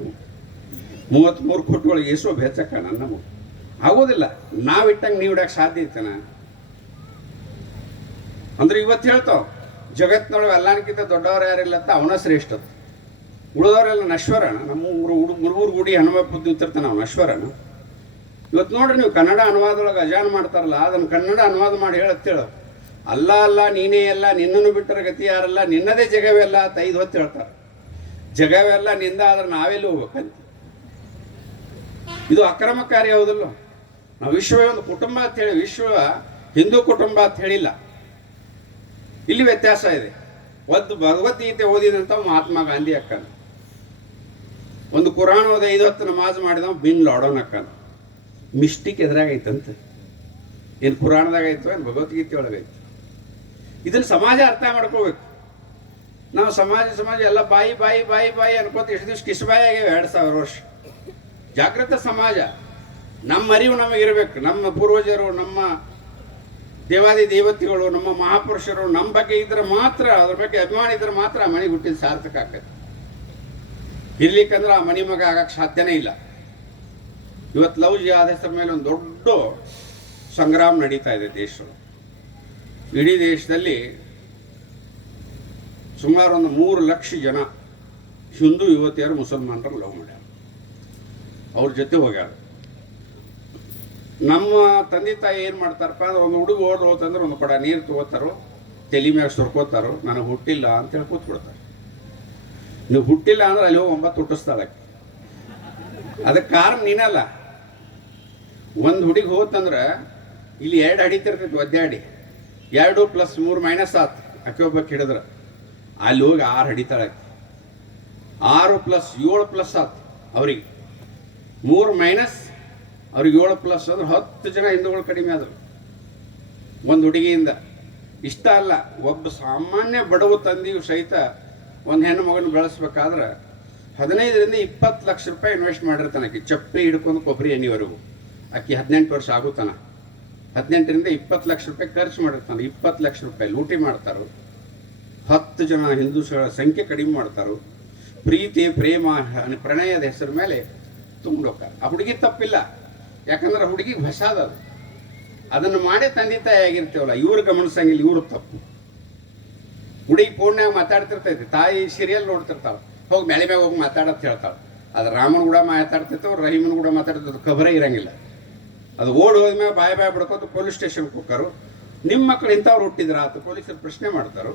33 ಕೋಟಿ ಒಳಗೆ ಏಸು ಒಬ್ಬ ಹೆಚ್ಚಕ್ಕ ನನ್ನ ಆಗೋದಿಲ್ಲ. ನಾವು ಇಟ್ಟಂಗೆ ನೀವು ಇಡಕ್ಕೆ ಸಾಧ್ಯ ಐತನ? ಅಂದ್ರೆ ಇವತ್ತು ಹೇಳ್ತಾವ ಜಗತ್ತಿನೊಳಗೆ ಎಲ್ಲಾನಕ್ಕಿಂತ ದೊಡ್ಡವ್ರು ಯಾರಿಲ್ಲ ಅಂತ ಅವನ ಶ್ರೇಷ್ಠ. ಉಳಿದವರೆಲ್ಲ ನಶ್ವರಣ. ನಮ್ಮ ಮುರುಗೂರು ಗುಡಿ ಹನುಮಪ್ಪ ನಿಂತಿರ್ತಾನೆ ನಾವು ನಶ್ವರಣ. ಇವತ್ತು ನೋಡ್ರಿ ನೀವು ಕನ್ನಡ ಅನುವಾದೊಳಗೆ ಅಜಾನ್ ಮಾಡ್ತಾರಲ್ಲ, ಅದನ್ನು ಕನ್ನಡ ಅನುವಾದ ಮಾಡಿ ಹೇಳತ್ತೇಳು. ಅಲ್ಲ ಅಲ್ಲ ನೀನೇ ಎಲ್ಲ, ನಿನ್ನನ್ನು ಬಿಟ್ಟರೆ ಗತಿ ಯಾರಲ್ಲ, ನಿನ್ನದೇ ಜಗವೆಲ್ಲ ಅಂತ 5 ಹೊತ್ತು ಹೇಳ್ತಾರೆ. ಜಗವೆಲ್ಲ ನಿಂದ ಆದ್ರೆ ನಾವೆಲ್ಲಿ ಹೋಗ್ಬೇಕಂತ. ಇದು ಅಕ್ರಮಕಾರಿ ಹೌದಲ್ಲ. ನಾವು ವಿಶ್ವವೇ ಒಂದು ಕುಟುಂಬ ಅಂತ ಹೇಳಿ, ವಿಶ್ವ ಹಿಂದೂ ಕುಟುಂಬ ಅಂತ ಹೇಳಿಲ್ಲ. ಇಲ್ಲಿ ವ್ಯತ್ಯಾಸ ಇದೆ. ಒಂದು ಭಗವದ್ಗೀತೆ ಓದಿದಂಥ ಮಹಾತ್ಮ ಗಾಂಧಿ ಅಕ್ಕನ, ಒಂದು ಕುರಾನ್ ಓದಿ 5 ಹೊತ್ತು ನಮಾಜ್ ಮಾಡಿದವ ಬಿನ್ ಲಾಡೋನ್ ಅಕ್ಕನ. ಮಿಸ್ಟಿಕ್ ಎದುರಾಗೈತಂತೆ. ಏನು ಪುರಾಣದಾಗ ಐತೋ ಏನು ಭಗವದ್ಗೀತೆ ಒಳಗೈತೆ? ಇದನ್ನು ಸಮಾಜ ಅರ್ಥ ಮಾಡ್ಕೋಬೇಕು. ನಾವು ಸಮಾಜ ಎಲ್ಲ ಬಾಯಿ ಬಾಯಿ ಬಾಯಿ ಬಾಯಿ ಅನ್ಕೋತ ಎಷ್ಟು ದಿವಸ ಕಿಸ್ಬಾಯಿ ಆಗ್ಯಾವ 2000 ವರ್ಷ. ಜಾಗೃತ ಸಮಾಜ. ನಮ್ಮ ಅರಿವು ನಮಗಿರ್ಬೇಕು. ನಮ್ಮ ಪೂರ್ವಜರು, ನಮ್ಮ ದೇವಾದಿ ದೇವತೆಗಳು, ನಮ್ಮ ಮಹಾಪುರುಷರು ನಮ್ಮ ಬಗ್ಗೆ ಇದ್ರೆ ಮಾತ್ರ, ಅದ್ರ ಬಗ್ಗೆ ಅಭಿಮಾನ ಇದ್ರೆ ಮಾತ್ರ ಆ ಮನೆಗೆ ಹುಟ್ಟಿದ ಸಾರ್ಥಕ ಆಗ್ತದೆ. ಇರ್ಲಿಕ್ಕಂದ್ರೆ ಆ ಮನೆ ಮಗ ಆಗಕ್ಕೆ ಸಾಧ್ಯನೇ ಇಲ್ಲ. ಇವತ್ತು ಲವ್ ಜಿಹಾದ್ ಹೆಸರ ಮೇಲೆ ಒಂದು ದೊಡ್ಡ ಸಂಗ್ರಾಮ ನಡೀತಾ ಇದೆ ದೇಶಗಳು. ಇಡೀ ದೇಶದಲ್ಲಿ ಸುಮಾರು ಒಂದು 3 ಲಕ್ಷ ಜನ ಹಿಂದೂ ಯುವತಿಯರು ಮುಸಲ್ಮಾನರು ಲವ್ ಮಾಡ್ಯಾರ. ಅವ್ರ ಜೊತೆ ಹೋಗ್ಯಾರ. ನಮ್ಮ ತಂದೆ ತಾಯಿ ಏನು ಮಾಡ್ತಾರಪ್ಪ ಅಂದ್ರೆ, ಒಂದು ಹುಡುಗ ಹೋತಂದ್ರೆ ಒಂದು ಕೊಡ ನೀರು ತಗೋತಾರೋ, ತಲೆ ಮ್ಯಾಗ ಸುರ್ಕೋತಾರೋ, ನನಗೆ ಹುಟ್ಟಿಲ್ಲ ಅಂತೇಳಿ ಕೂತ್ಬಿಡ್ತಾರೆ. ನೀವು ಹುಟ್ಟಿಲ್ಲ ಅಂದ್ರೆ ಅಲ್ಲಿ ಹೋಗಿ 9 ಹುಟ್ಟಿಸ್ತಾಳೆ. ಅದಕ್ಕೆ ಕಾರಣ ನೀನಲ್ಲ. ಒಂದು ಹುಡುಗಿ ಹೋತಂದ್ರೆ ಇಲ್ಲಿ 2 ಅಡಿತಿರ್ತೈತಿ, ಒದ್ದಾಡಿ 2 + 3 - ಆತು. ಅಕ್ಕಿ ಒಬ್ಬಕ್ಕೆ ಹಿಡಿದ್ರೆ ಅಲ್ಲಿ ಹೋಗಿ 6 ಅಡಿತಾಳೆ. 6 + 7 ಆತು ಅವ್ರಿಗೆ. 3 - ಅವ್ರಿಗೆ 7 ಅಂದ್ರೆ 10 ಜನ ಹಿಂದೂಗಳು ಕಡಿಮೆ ಆದರು ಒಂದು ಹುಡುಗಿಯಿಂದ. ಇಷ್ಟ ಅಲ್ಲ, ಒಬ್ಬ ಸಾಮಾನ್ಯ ಬಡವ ತಂದೆಯು ಸಹಿತ ಒಂದು ಹೆಣ್ಣು ಮಗನ ಬೆಳೆಸ್ಬೇಕಾದ್ರೆ 15ರಿಂದ 20 ಲಕ್ಷ ರೂಪಾಯಿ ಇನ್ವೆಸ್ಟ್ ಮಾಡಿರ್ತಾನೆ. ಆಕಿ ಚಪ್ಪಲಿ ಹಿಡ್ಕೊಂಡು ಕೊಬ್ಬರಿ ಎಣ್ಣೆವರೆಗೂ. ಆಕಿ 18 ವರ್ಷ ಆಗುತ್ತಾನ. 18ರಿಂದ 20 ಲಕ್ಷ ರೂಪಾಯಿ ಖರ್ಚು ಮಾಡಿರ್ತಾನೆ. 20 ಲಕ್ಷ ರೂಪಾಯಿ ಲೂಟಿ ಮಾಡ್ತಾರೋ, 10 ಜನ ಹಿಂದೂಗಳ ಸಂಖ್ಯೆ ಕಡಿಮೆ ಮಾಡ್ತಾರೋ, ಪ್ರೀತಿ ಪ್ರೇಮ ಪ್ರಣಯದ ಹೆಸರು ಮೇಲೆ ತುಂಬಿಡೋಕ. ಆ ಹುಡುಗಿ ತಪ್ಪಿಲ್ಲ, ಯಾಕಂದ್ರೆ ಹುಡುಗಿಗೆ ಹೊಸಾದ ಅದು. ಅದನ್ನು ಮಾಡೇ ತಂದೆ ತಾಯಿ ಆಗಿರ್ತೇವಲ್ಲ, ಇವ್ರು ಗಮನಿಸಂಗಿಲ್ಲ, ಇವರು ತಪ್ಪು. ಹುಡುಗಿ ಫೋನ್ಯಾಗ ಮಾತಾಡ್ತಿರ್ತೈತಿ, ತಾಯಿ ಸೀರಿಯಲ್ ನೋಡ್ತಿರ್ತಾಳೆ, ಹೋಗಿ ಮ್ಯಾಲೆ ಮ್ಯಾಗ ಹೋಗಿ ಮಾತಾಡತ್ ಹೇಳ್ತಾಳೆ. ಅದು ರಾಮನ ಕೂಡ ಮಾತಾಡ್ತಿರ್ತವೆ, ರಹೀಮನ್ ಕೂಡ ಮಾತಾಡ್ತಿರ್ತವೆ, ಖಬರೇ ಇರಂಗಿಲ್ಲ. ಅದು ಓಡಿ ಹೋದ್ಮೇಲೆ ಬಾಯ್ ಬಿಡ್ಕೋತು ಪೊಲೀಸ್ ಸ್ಟೇಷನ್ಗೆ ಹೋಗ್ತಾರು. ನಿಮ್ಮ ಮಕ್ಕಳು ಇಂಥವ್ರು ಹುಟ್ಟಿದ್ರ ಆತು, ಪೊಲೀಸರು ಪ್ರಶ್ನೆ ಮಾಡ್ತಾರೋ.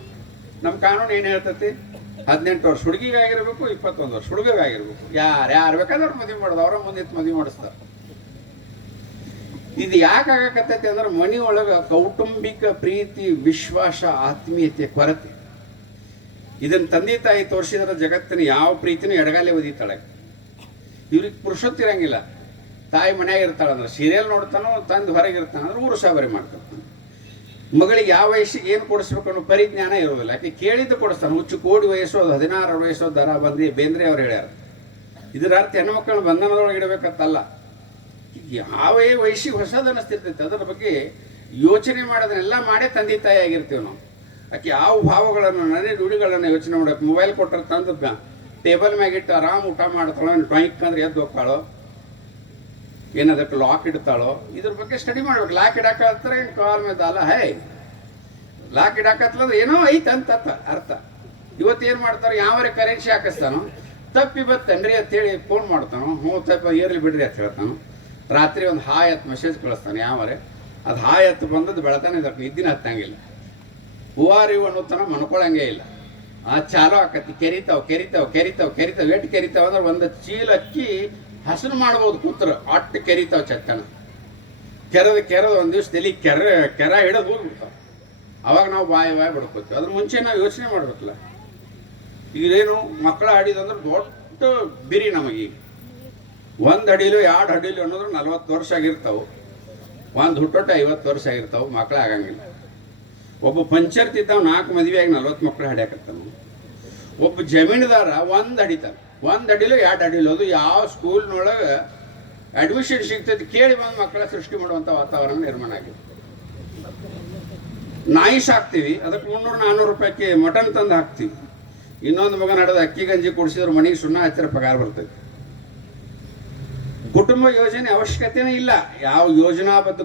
ನಮ್ಮ ಕಾನೂನು ಏನು ಹೇಳ್ತೈತಿ? 18 ವರ್ಷ ಹುಡುಗಿಗಾಗಿರ್ಬೇಕು, 21 ವರ್ಷ ಹುಡುಗಿಗಾಗಿರ್ಬೇಕು. ಯಾರು ಬೇಕಾದ್ರೆ ಮದುವೆ ಮಾಡೋದು, ಅವರ ಮುಂದೆ ಮದುವೆ ಮಾಡಿಸ್ತಾರೆ. ಇದು ಯಾಕೆ ಆಗಕತ್ತೈತಿ ಅಂದ್ರೆ ಮನೆ ಒಳಗೆ ಕೌಟುಂಬಿಕ ಪ್ರೀತಿ, ವಿಶ್ವಾಸ, ಆತ್ಮೀಯತೆ ಕೊರತೆ. ಇದನ್ನು ತಂದೆ ತಾಯಿ ತೋರಿಸಿದ್ರೆ ಜಗತ್ತಿನ ಯಾವ ಪ್ರೀತಿನೂ ಎಡಗಾಲೆ ಒದಿತಾಳೆ. ಇವ್ರಿಗೆ ಪುರುಷತ್ವ ಇರಂಗಿಲ್ಲ. ತಾಯಿ ಮನ್ಯಾಗ ಇರ್ತಾಳಂದ್ರೆ ಸೀರಿಯಲ್ ನೋಡ್ತಾನೋ, ತಂದು ಹೊರಗಿರ್ತಾನೆ ಅಂದ್ರೆ ಊರು ಸಾಬರಿ ಮಾಡ್ಕೊತಾನೆ. ಮಗಳಿಗೆ ಯಾವ ವಯಸ್ಸಿಗೆ ಏನು ಕೊಡಿಸ್ಬೇಕು ಅನ್ನೋ ಪರಿಜ್ಞಾನ ಇರೋದಿಲ್ಲ. ಯಾಕೆ ಕೇಳಿದ್ದು ಕೊಡಿಸ್ತಾನೆ. ಹುಚ್ಚು ಕೋಡಿ ವಯಸ್ಸೋದು 16 ವಯಸ್ಸೋ ದರ ಬಂದು ಬೇಂದ್ರೆ ಅವ್ರು ಹೇಳ್ಯಾರ. ಇದರ ಅರ್ಥ ಹೆಣ್ಮಕ್ಳನ್ನ ಬಂಧನದೊಳಗೆ ಇಡಬೇಕಂತಲ್ಲ. ಯಾವ ವಯಸ್ಸಿಗೆ ಹೊಸದು ಅನ್ನಿಸ್ತಿರ್ತೈತೆ ಅದರ ಬಗ್ಗೆ ಯೋಚನೆ ಮಾಡೋದನ್ನೆಲ್ಲ ಮಾಡೇ ತಂದೆ ತಾಯಿ ಆಗಿರ್ತೀವಿ ನಾವು. ಯಾಕೆ ಯಾವ ಭಾವಗಳನ್ನು ನಡೆ ನುಡಿಗಳನ್ನು ಯೋಚನೆ ಮಾಡೋಕೆ ಮೊಬೈಲ್ ಕೊಟ್ಟರೆ ತಂದು ಟೇಬಲ್ ಮ್ಯಾಗಿಟ್ಟು ಆರಾಮ್ ಊಟ ಮಾಡ್ತಾಳೋ, ಡ್ರಾಯಿಂಗ್ ಅಂದ್ರೆ ಎದ್ದು ಹೋಗ್ತಾಳೋ, ಏನದಕ್ಕೆ ಲಾಕ್ ಇಡ್ತಾಳೋ, ಇದ್ರ ಬಗ್ಗೆ ಸ್ಟಡಿ ಮಾಡ್ಬೇಕು. ಲಾಕ್ ಇಡಾಕತ್ತಾರೆ ಕಾಲ್ ಮೇಲೆ ಅಲ್ಲ, ಹೇ ಲಾಕ್ ಇಡಾಕತ್ಲದ ಏನೋ ಐತೆ ಅಂತ ಅರ್ಥ. ಇವತ್ತೇನು ಮಾಡ್ತಾರೆ, ಯಾವರೇ ಕರೆನ್ಸಿ ಹಾಕಿಸ್ತಾನೋ, ತಪ್ಪಿ ಬತ್ತನ್ರಿ ಅಂತೇಳಿ ಫೋನ್ ಮಾಡ್ತಾನೋ, ಹ್ಞೂ ತಪ್ಪ ಇರ್ಲಿ ಬಿಡ್ರಿ ಅಂತ ಹೇಳ್ತಾನೋ. ರಾತ್ರಿ ಒಂದು ಹಾಯ್ ಹತ್ತು ಮೆಸೇಜ್ ಕಳಿಸ್ತಾನೆ ಯಾವರೇ, ಅದು ಹಾಯ್ ಹತ್ತು ಬಂದದ್ದು ಬೆಳತಾನೆ ಇದಕ್ಕೆ ನಿದ್ದಿನ ಹತ್ತಂಗಿಲ್ಲ. ಹೂವಾರಿ ಅನ್ನೋತನ ಮನ್ಕೊಳಂಗೇ ಇಲ್ಲ. ಚಾಲು ಆಕತಿ, ಕೆರಿತಾವ್ ಎಟ್ಟು ಕೆರಿತಾವ ಅಂದ್ರೆ ಒಂದು ಚೀಲ ಅಕ್ಕಿ ಹಸನು ಮಾಡ್ಬೋದು ಕೂತ್ರ, ಅಟ್ಟು ಕೆರಿತಾವ್ ಚಕ್ಕನ. ಕೆರೆದು ಒಂದು ದಿವ್ಸ ತಲೆ ಕೆರ ಹಿಡಿದು ಹೋಗ್ಬಿಡ್ತಾವ. ಅವಾಗ ನಾವು ಬಾಯಿ ಬಿಡ್ಕೋತೀವಿ. ಅದ್ರ ಮುಂಚೆ ನಾವು ಯೋಚನೆ ಮಾಡ್ಬೇಕಲ್ಲ. ಈಗೇನು ಮಕ್ಕಳ ಆಡಿದಂದ್ರೆ ದೊಡ್ಡ ಬಿರಿ ನಮಗೆ. 1 ಅಡಿಲು 2 ಅಡಿಲು ಅನ್ನೋದ್ರೆ 40 ವರ್ಷ ಆಗಿರ್ತಾವೆ. ಒಂದು ಹುಟ್ಟೊಟ್ಟ 50 ವರ್ಷ ಆಗಿರ್ತಾವೆ. ಮಕ್ಕಳು ಆಗಂಗಿಲ್ಲ. ಒಬ್ಬ ಪಂಚರ್ ತಿದ್ದಾವ 4 ಮದುವೆಯಾಗಿ 40 ಮಕ್ಕಳು ಹಾಡ್ಯಾಕತ್ತಾನ. ಒಬ್ಬ ಜಮೀನುದಾರ 1 ಅಡಿತಾನೆ. 1 ಅಡಿಲು 2 ಅಡಿಲು. ಅದು ಯಾವ ಸ್ಕೂಲ್ನೊಳಗೆ ಅಡ್ಮಿಷನ್ ಸಿಗ್ತೈತಿ ಕೇಳಿ ಬಂದು ಮಕ್ಕಳ ಸೃಷ್ಟಿ ಮಾಡುವಂಥ ವಾತಾವರಣ ನಿರ್ಮಾಣ ಆಗಿದೆ. ನಾಯಿ ಸಾಕ್ತೀವಿ, ಅದಕ್ಕೆ 300-400 ರೂಪಾಯಿಗೆ ಮಟನ್ ತಂದು ಹಾಕ್ತೀವಿ. ಇನ್ನೊಂದು ಮಗ ನಡೆದ ಅಕ್ಕಿ ಗಂಜಿ ಕುಡಿಸಿದ್ರೆ ಮನೆಗೆ ಸುಣ್ಣ ಹಚ್ಚಿರ ಪಗಾರ ಬರ್ತೈತಿ. ಕುಟುಂಬ ಯೋಜನೆ ಅವಶ್ಯಕತೆನೇ ಇಲ್ಲ. ಯಾವ ಯೋಜನಾಬದ್ಧ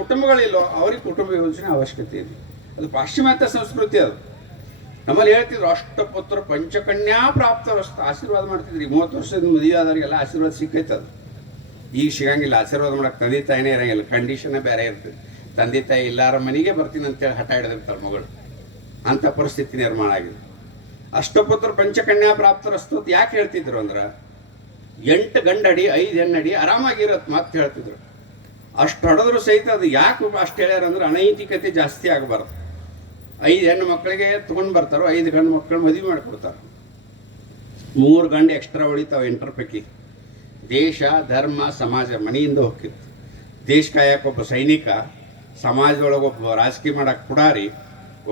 ಕುಟುಂಬಗಳಿಲ್ಲೋ ಅವ್ರಿಗೆ ಕುಟುಂಬ ಯೋಜನೆ ಅವಶ್ಯಕತೆ ಇದೆ. ಅದು ಪಾಶ್ಚಿಮಾತ್ಯ ಸಂಸ್ಕೃತಿ. ಅದು ನಮ್ಮಲ್ಲಿ ಹೇಳ್ತಿದ್ರು ಅಷ್ಟಪುತ್ರ ಪಂಚಕನ್ಯಾ ಪ್ರಾಪ್ತವಸ್ಥ ಆಶೀರ್ವಾದ ಮಾಡ್ತಿದ್ರಿ. 30 ವರ್ಷದ ಮದುವೆ ಆದವರಿಗೆಲ್ಲ ಆಶೀರ್ವಾದ ಸಿಕ್ಕೈತೆ. ಅದು ಈಗ ಸಿಗಂಗಿಲ್ಲ. ಆಶೀರ್ವಾದ ಮಾಡಕ್ಕೆ ತಂದೆ ತಾಯಿನೇ ಇರಂಗಿಲ್ಲ. ಕಂಡೀಷನ್ನೇ ಬೇರೆ ಇರ್ತದೆ. ತಂದೆ ತಾಯಿ ಎಲ್ಲಾರ ಮನೆಗೆ ಬರ್ತೀನಿ ಅಂತೇಳಿ ಹಠ ಹಿಡಿದಿರ್ತಾರೆ ಮಗಳು. ಅಂಥ ಪರಿಸ್ಥಿತಿ ನಿರ್ಮಾಣ ಆಗಿದೆ. ಅಷ್ಟಪುತ್ರ ಪಂಚಕನ್ಯಾ ಪ್ರಾಪ್ತರಸ್ತು ಯಾಕೆ ಹೇಳ್ತಿದ್ರು ಅಂದ್ರೆ 8 ಗಂಡಡಿ 5 ಹೆಣ್ಣಡಿ ಆರಾಮಾಗಿರತ್ತೆ ಮತ್ತೆ ಹೇಳ್ತಿದ್ರು. ಅಷ್ಟು ಹೊಡೆದ್ರು ಸಹಿತ ಅದು ಯಾಕೆ ಅಷ್ಟು ಹೇಳ್ಯಾರ ಅಂದ್ರೆ ಅನೈತಿಕತೆ ಜಾಸ್ತಿ ಆಗಬಾರ್ದು. 5 ಹೆಣ್ಣು ಮಕ್ಕಳಿಗೆ ತೊಗೊಂಡು ಬರ್ತಾರೋ, 5 ಗಂಡು ಮಕ್ಕಳು ಮದುವೆ ಮಾಡಿಕೊಡ್ತಾರೆ. 3 ಗಂಡು ಎಕ್ಸ್ಟ್ರಾ ಹೊಡಿತಾವೆ 8 ಪೈಕಿ. ದೇಶ ಧರ್ಮ ಸಮಾಜ ಮನೆಯಿಂದ ಹೋಗ್ತಿತ್ತು. ದೇಶ ಕಾಯಕ್ಕೆ ಒಬ್ಬ ಸೈನಿಕ, ಸಮಾಜದೊಳಗೊಬ್ಬ ರಾಜಕೀಯ ಮಾಡಕ್ಕೆ ಪುಡಾರಿ,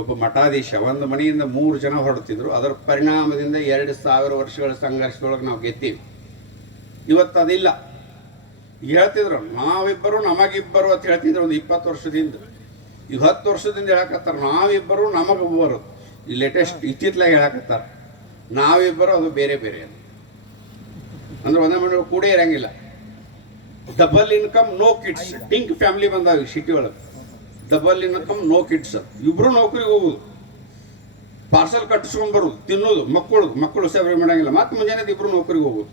ಒಬ್ಬ ಮಠಾಧೀಶ. ಒಂದು ಮನೆಯಿಂದ 3 ಜನ ಹೊರಡ್ತಿದ್ರು. ಅದರ ಪರಿಣಾಮದಿಂದ 2000 ವರ್ಷಗಳ ಸಂಘರ್ಷದೊಳಗೆ ನಾವು ಗೆದ್ದೀವಿ. ಇವತ್ತು ಅದಿಲ್ಲ. ಹೇಳ್ತಿದ್ರು ನಾವಿಬ್ಬರು ನಮಗಿಬ್ಬರು ಅಂತ ಹೇಳ್ತಿದ್ರು ಒಂದು 20 ವರ್ಷದಿಂದ. ಈಗ 10 ವರ್ಷದಿಂದ ಹೇಳಕತ್ತಾರ ನಾವಿಬ್ಬರು ನಮಗೊಬ್ಬರು. ಈ ಲೇಟೆಸ್ಟ್ ಇತ್ತಿತ್ತಲಾಗ ಹೇಳಕತ್ತಾರ ನಾವಿಬ್ಬರು, ಅದು ಬೇರೆ ಬೇರೆ ಅಂದ್ರೆ ಒಂದೇ ಮನೆ ಕೂಡೇ ಇರಂಗಿಲ್ಲ. Double income no kids. Dink family ಬಂದಾವ ಸಿಟಿ ಒಳಗೆ. Double income no kids. ಇಬ್ರು ನೌಕರಿಗೆ ಹೋಗುದು, ಪಾರ್ಸಲ್ ಕಟ್ಟಿಸ್ಕೊಂಡ್ ಬರುದು, ತಿನ್ನೋದು, ಮಕ್ಕಳು ಸೇವರಿ ಮಾಡಂಗಿಲ್ಲ. ಮತ್ತೆ ಮುಂಜಾನೆ ಇಬ್ರು ನೌಕರಿಗೆ ಹೋಗುದು.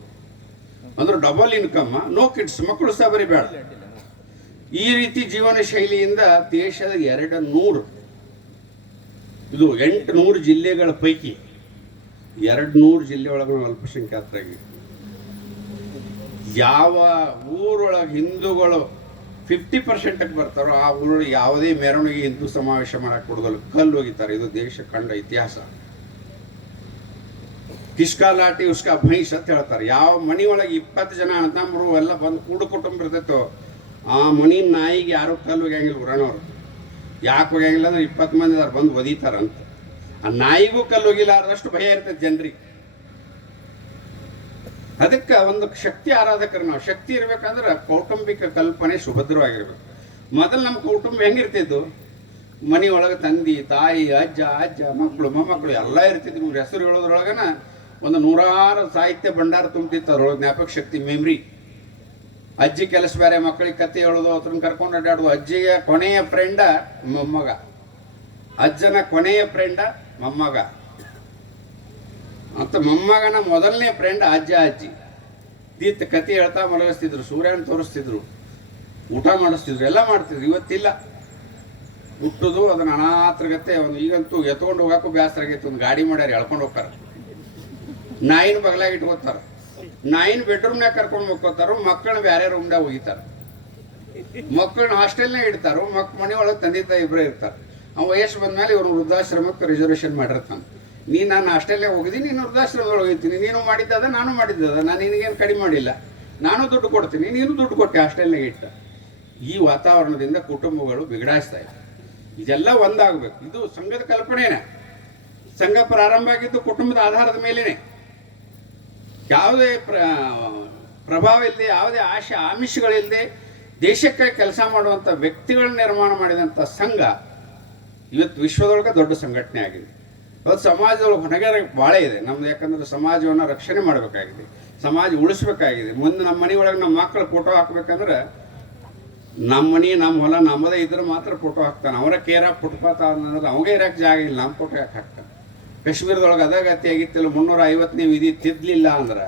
ಅಂದ್ರೆ ಡಬಲ್ ಇನ್ಕಮ್ ನೋ ಕಿಡ್ಸ್, ಮಕ್ಕಳು ಸಾಬರಿ ಬೇಡ. ಈ ರೀತಿ ಜೀವನ ಶೈಲಿಯಿಂದ ದೇಶದ 200 ಇದು 800 ಜಿಲ್ಲೆಗಳ ಪೈಕಿ 200 ಜಿಲ್ಲೆ ಒಳಗೆ ಅಲ್ಪಸಂಖ್ಯಾತರಾಗಿ. ಯಾವ ಊರೊಳಗೆ ಹಿಂದೂಗಳು 50% ಬರ್ತಾರೋ ಆ ಊರೊಳಗೆ ಯಾವುದೇ ಮೆರವಣಿಗೆ ಹಿಂದೂ ಸಮಾವೇಶ ಮಾಡಕ್ಕೆ ಕೊಡೋದಲ್ಲ, ಕಲ್ಲು ಹೋಗಿತಾರೆ. ಇದು ದೇಶ ಕಂಡ ಇತಿಹಾಸ. ಕಿಸ್ಕಾ ಲಾಟಿ ಉಸ್ಕಾ ಭೈಂಸ್ ಅಂತ ಹೇಳ್ತಾರೆ. ಯಾವ ಮನೆ ಒಳಗೆ 20 ಜನ ಅಣ್ಣತಮ್ಮರು ಎಲ್ಲ ಬಂದು ಕೂಡು ಕುಟುಂಬ ಇರ್ತೈತೋ ಆ ಮನೆ ನಾಯಿಗೆ ಯಾರು ಕಲ್ಲು ಹೋಗ್ಯಾಂಗಿಲ್ಲ. ಊರನವ್ರು ಯಾಕೆ ಹೋಗ್ಯಾಂಗಿಲ್ಲ ಅಂದ್ರೆ 20 ಮಂದಿ ಅದಾರ ಬಂದು ಒದೀತಾರಂತ. ಆ ನಾಯಿಗೂ ಕಲ್ಲು ಹೋಗಿಲ್ಲ ಅರ್ಧಷ್ಟು ಭಯ ಇರ್ತೈತೆ ಜನರಿಗೆ. ಅದಕ್ಕೆ ಒಂದು ಶಕ್ತಿ ಆರಾಧಕರು ನಾವು. ಶಕ್ತಿ ಇರ್ಬೇಕಂದ್ರೆ ಕೌಟುಂಬಿಕ ಕಲ್ಪನೆ ಸುಭದ್ರವಾಗಿರ್ಬೇಕು. ಮೊದಲು ನಮ್ಮ ಕೌಟುಂಬ ಹೆಂಗಿರ್ತಿದ್ದು, ಮನೆಯೊಳಗೆ ತಂದೆ ತಾಯಿ ಅಜ್ಜ ಮಕ್ಕಳು ಮೊಮ್ಮಕ್ಕಳು ಎಲ್ಲ ಇರ್ತಿದ್ರು. ಇವ್ರ ಹೆಸರು ಹೇಳೋದ್ರೊಳಗನ ಒಂದು 100 ಸಾಹಿತ್ಯ ಭಂಡಾರ ತುಂಬಿತ್ತು ಅದ್ರೊಳಗೆ. ಜ್ಞಾಪಕ ಶಕ್ತಿ, ಮೆಮ್ರಿ. ಅಜ್ಜಿ ಕೆಲಸ ಬೇರೆ, ಮಕ್ಕಳಿಗೆ ಕತೆ ಹೇಳೋದು, ಅವ್ರನ್ನ ಕರ್ಕೊಂಡು ಅಡ್ಡಾಡೋದು. ಅಜ್ಜಿಗೆ ಕೊನೆಯ ಫ್ರೆಂಡ ಮೊಮ್ಮಗ, ಅಜ್ಜನ ಕೊನೆಯ ಫ್ರೆಂಡ ಮೊಮ್ಮಗ, ಮತ್ತು ಮೊಮ್ಮಗನ ಮೊದಲನೇ ಫ್ರೆಂಡ್ ಅಜ್ಜಿ. ತೀರ್ಥ ಕತೆ ಹೇಳ್ತಾ ಮಲಗಿಸ್ತಿದ್ರು, ಸೂರ್ಯನ ತೋರಿಸ್ತಿದ್ರು, ಊಟ ಮಾಡಿಸ್ತಿದ್ರು, ಎಲ್ಲ ಮಾಡ್ತಿದ್ರು. ಇವತ್ತಿಲ್ಲ. ಹುಟ್ಟುದು ಅದನ್ನ ಅನಾಥಗತ್ತೆ. ಒಂದು ಈಗಂತೂ ಎತ್ಕೊಂಡು ಹೋಗಕ್ಕೂ ಬೇಸರ ಆಗೈತೆ. ಒಂದು ಗಾಡಿ ಮಾಡ್ಯಾರ, ಎಳ್ಕೊಂಡು ಹೋಗ್ತಾರೆ. ನಾಯಿನ ಬಗಲಾಗಿ ಇಟ್ಕೋತಾರೆ. ನಾಯಿನ ಬೆಡ್ರೂಮ್ನಾಗ ಕರ್ಕೊಂಡು ಹೋಗ್ಕೋತಾರೋ, ಮಕ್ಕಳನ್ನ ಬೇರೆ ರೂಮ್ನಾಗ ಹೋಗಿತಾರೆ. ಮಕ್ಕಳನ್ನ ಹಾಸ್ಟೆಲ್ನಾಗ ಇಡ್ತಾರೋ, ಮನೆಯೊಳಗೆ ತಂದೆ ತಾಯಿ ಇಬ್ಬರೇ ಇರ್ತಾರೆ. ಅವ್ನು ವಯಸ್ಸು ಬಂದ್ಮೇಲೆ ಇವ್ರು ವೃದ್ಧಾಶ್ರಮಕ್ಕೆ ರಿಸರ್ವೇಷನ್ ಮಾಡಿರ್ತಾನೆ. ನಾನು ಹಾಸ್ಟೆಲ್ನಾಗ ಹೋಗಿದ್ದೀನಿ, ನೀನು ವೃದ್ಧಾಶ್ರಮದೊಳಗೆ ಹೋಗ್ತೀನಿ. ನೀನು ಮಾಡಿದ್ದದ, ನಾನು ಮಾಡಿದ್ದದ. ನಾನು ನಿನಗೇನು ಕಡಿಮೆ ಮಾಡಿಲ್ಲ. ನಾನು ದುಡ್ಡು ಕೊಡ್ತೀನಿ, ನೀನು ದುಡ್ಡು ಕೊಟ್ಟೆ ಹಾಸ್ಟೆಲ್ನಾಗ ಇಟ್ಟ. ಈ ವಾತಾವರಣದಿಂದ ಕುಟುಂಬಗಳು ಬಿಗಡಾಯಿಸ್ತಾ ಇದೆ. ಇದೆಲ್ಲ ಒಂದಾಗಬೇಕು. ಇದು ಸಂಘದ ಕಲ್ಪನೆನೇ. ಸಂಘ ಪ್ರಾರಂಭ ಆಗಿದ್ದು ಕುಟುಂಬದ ಆಧಾರದ ಮೇಲೇನೆ. ಯಾವುದೇ ಪ್ರಭಾವ ಇಲ್ಲದೆ, ಯಾವುದೇ ಆಮಿಷಗಳಿಲ್ಲದೆ ದೇಶಕ್ಕಾಗಿ ಕೆಲಸ ಮಾಡುವಂಥ ವ್ಯಕ್ತಿಗಳನ್ನ ನಿರ್ಮಾಣ ಮಾಡಿದಂಥ ಸಂಘ ಇವತ್ತು ವಿಶ್ವದೊಳಗೆ ದೊಡ್ಡ ಸಂಘಟನೆ ಆಗಿದೆ. ಇವತ್ತು ಸಮಾಜದೊಳಗೆ ಹೊಣೆಗಾರ ಭಾಳ ಇದೆ ನಮ್ದು. ಯಾಕಂದ್ರೆ ಸಮಾಜವನ್ನು ರಕ್ಷಣೆ ಮಾಡಬೇಕಾಗಿದೆ, ಸಮಾಜ ಉಳಿಸ್ಬೇಕಾಗಿದೆ. ಮುಂದೆ ನಮ್ಮ ಮನೆಯೊಳಗೆ ನಮ್ಮ ಮಕ್ಕಳು ಫೋಟೋ ಹಾಕ್ಬೇಕಂದ್ರೆ ನಮ್ಮ ಮನೆ ನಮ್ಮ ಹೊಲ ನಮ್ಮದೇ ಇದ್ರೆ ಮಾತ್ರ ಫೋಟೋ ಹಾಕ್ತಾನೆ. ಅವರ ಕೇರ ಫುಟ್ಪಾತ್ ಅನ್ನೋದು ಅವಾಗ ಇರೋಕ್ಕೆ ಜಾಗ ಇಲ್ಲ, ನಮ್ಮ ಫೋಟೋ ಯಾಕೆ ಹಾಕ್ತಾನೆ? ಕಾಶ್ಮೀರದೊಳಗೆ ಅದಾಗತಿ ಆಗಿತ್ತಿಲ್ಲ. 350ನೇ ವಿಧಿ ತಿದ್ದಲಿಲ್ಲ ಅಂದ್ರೆ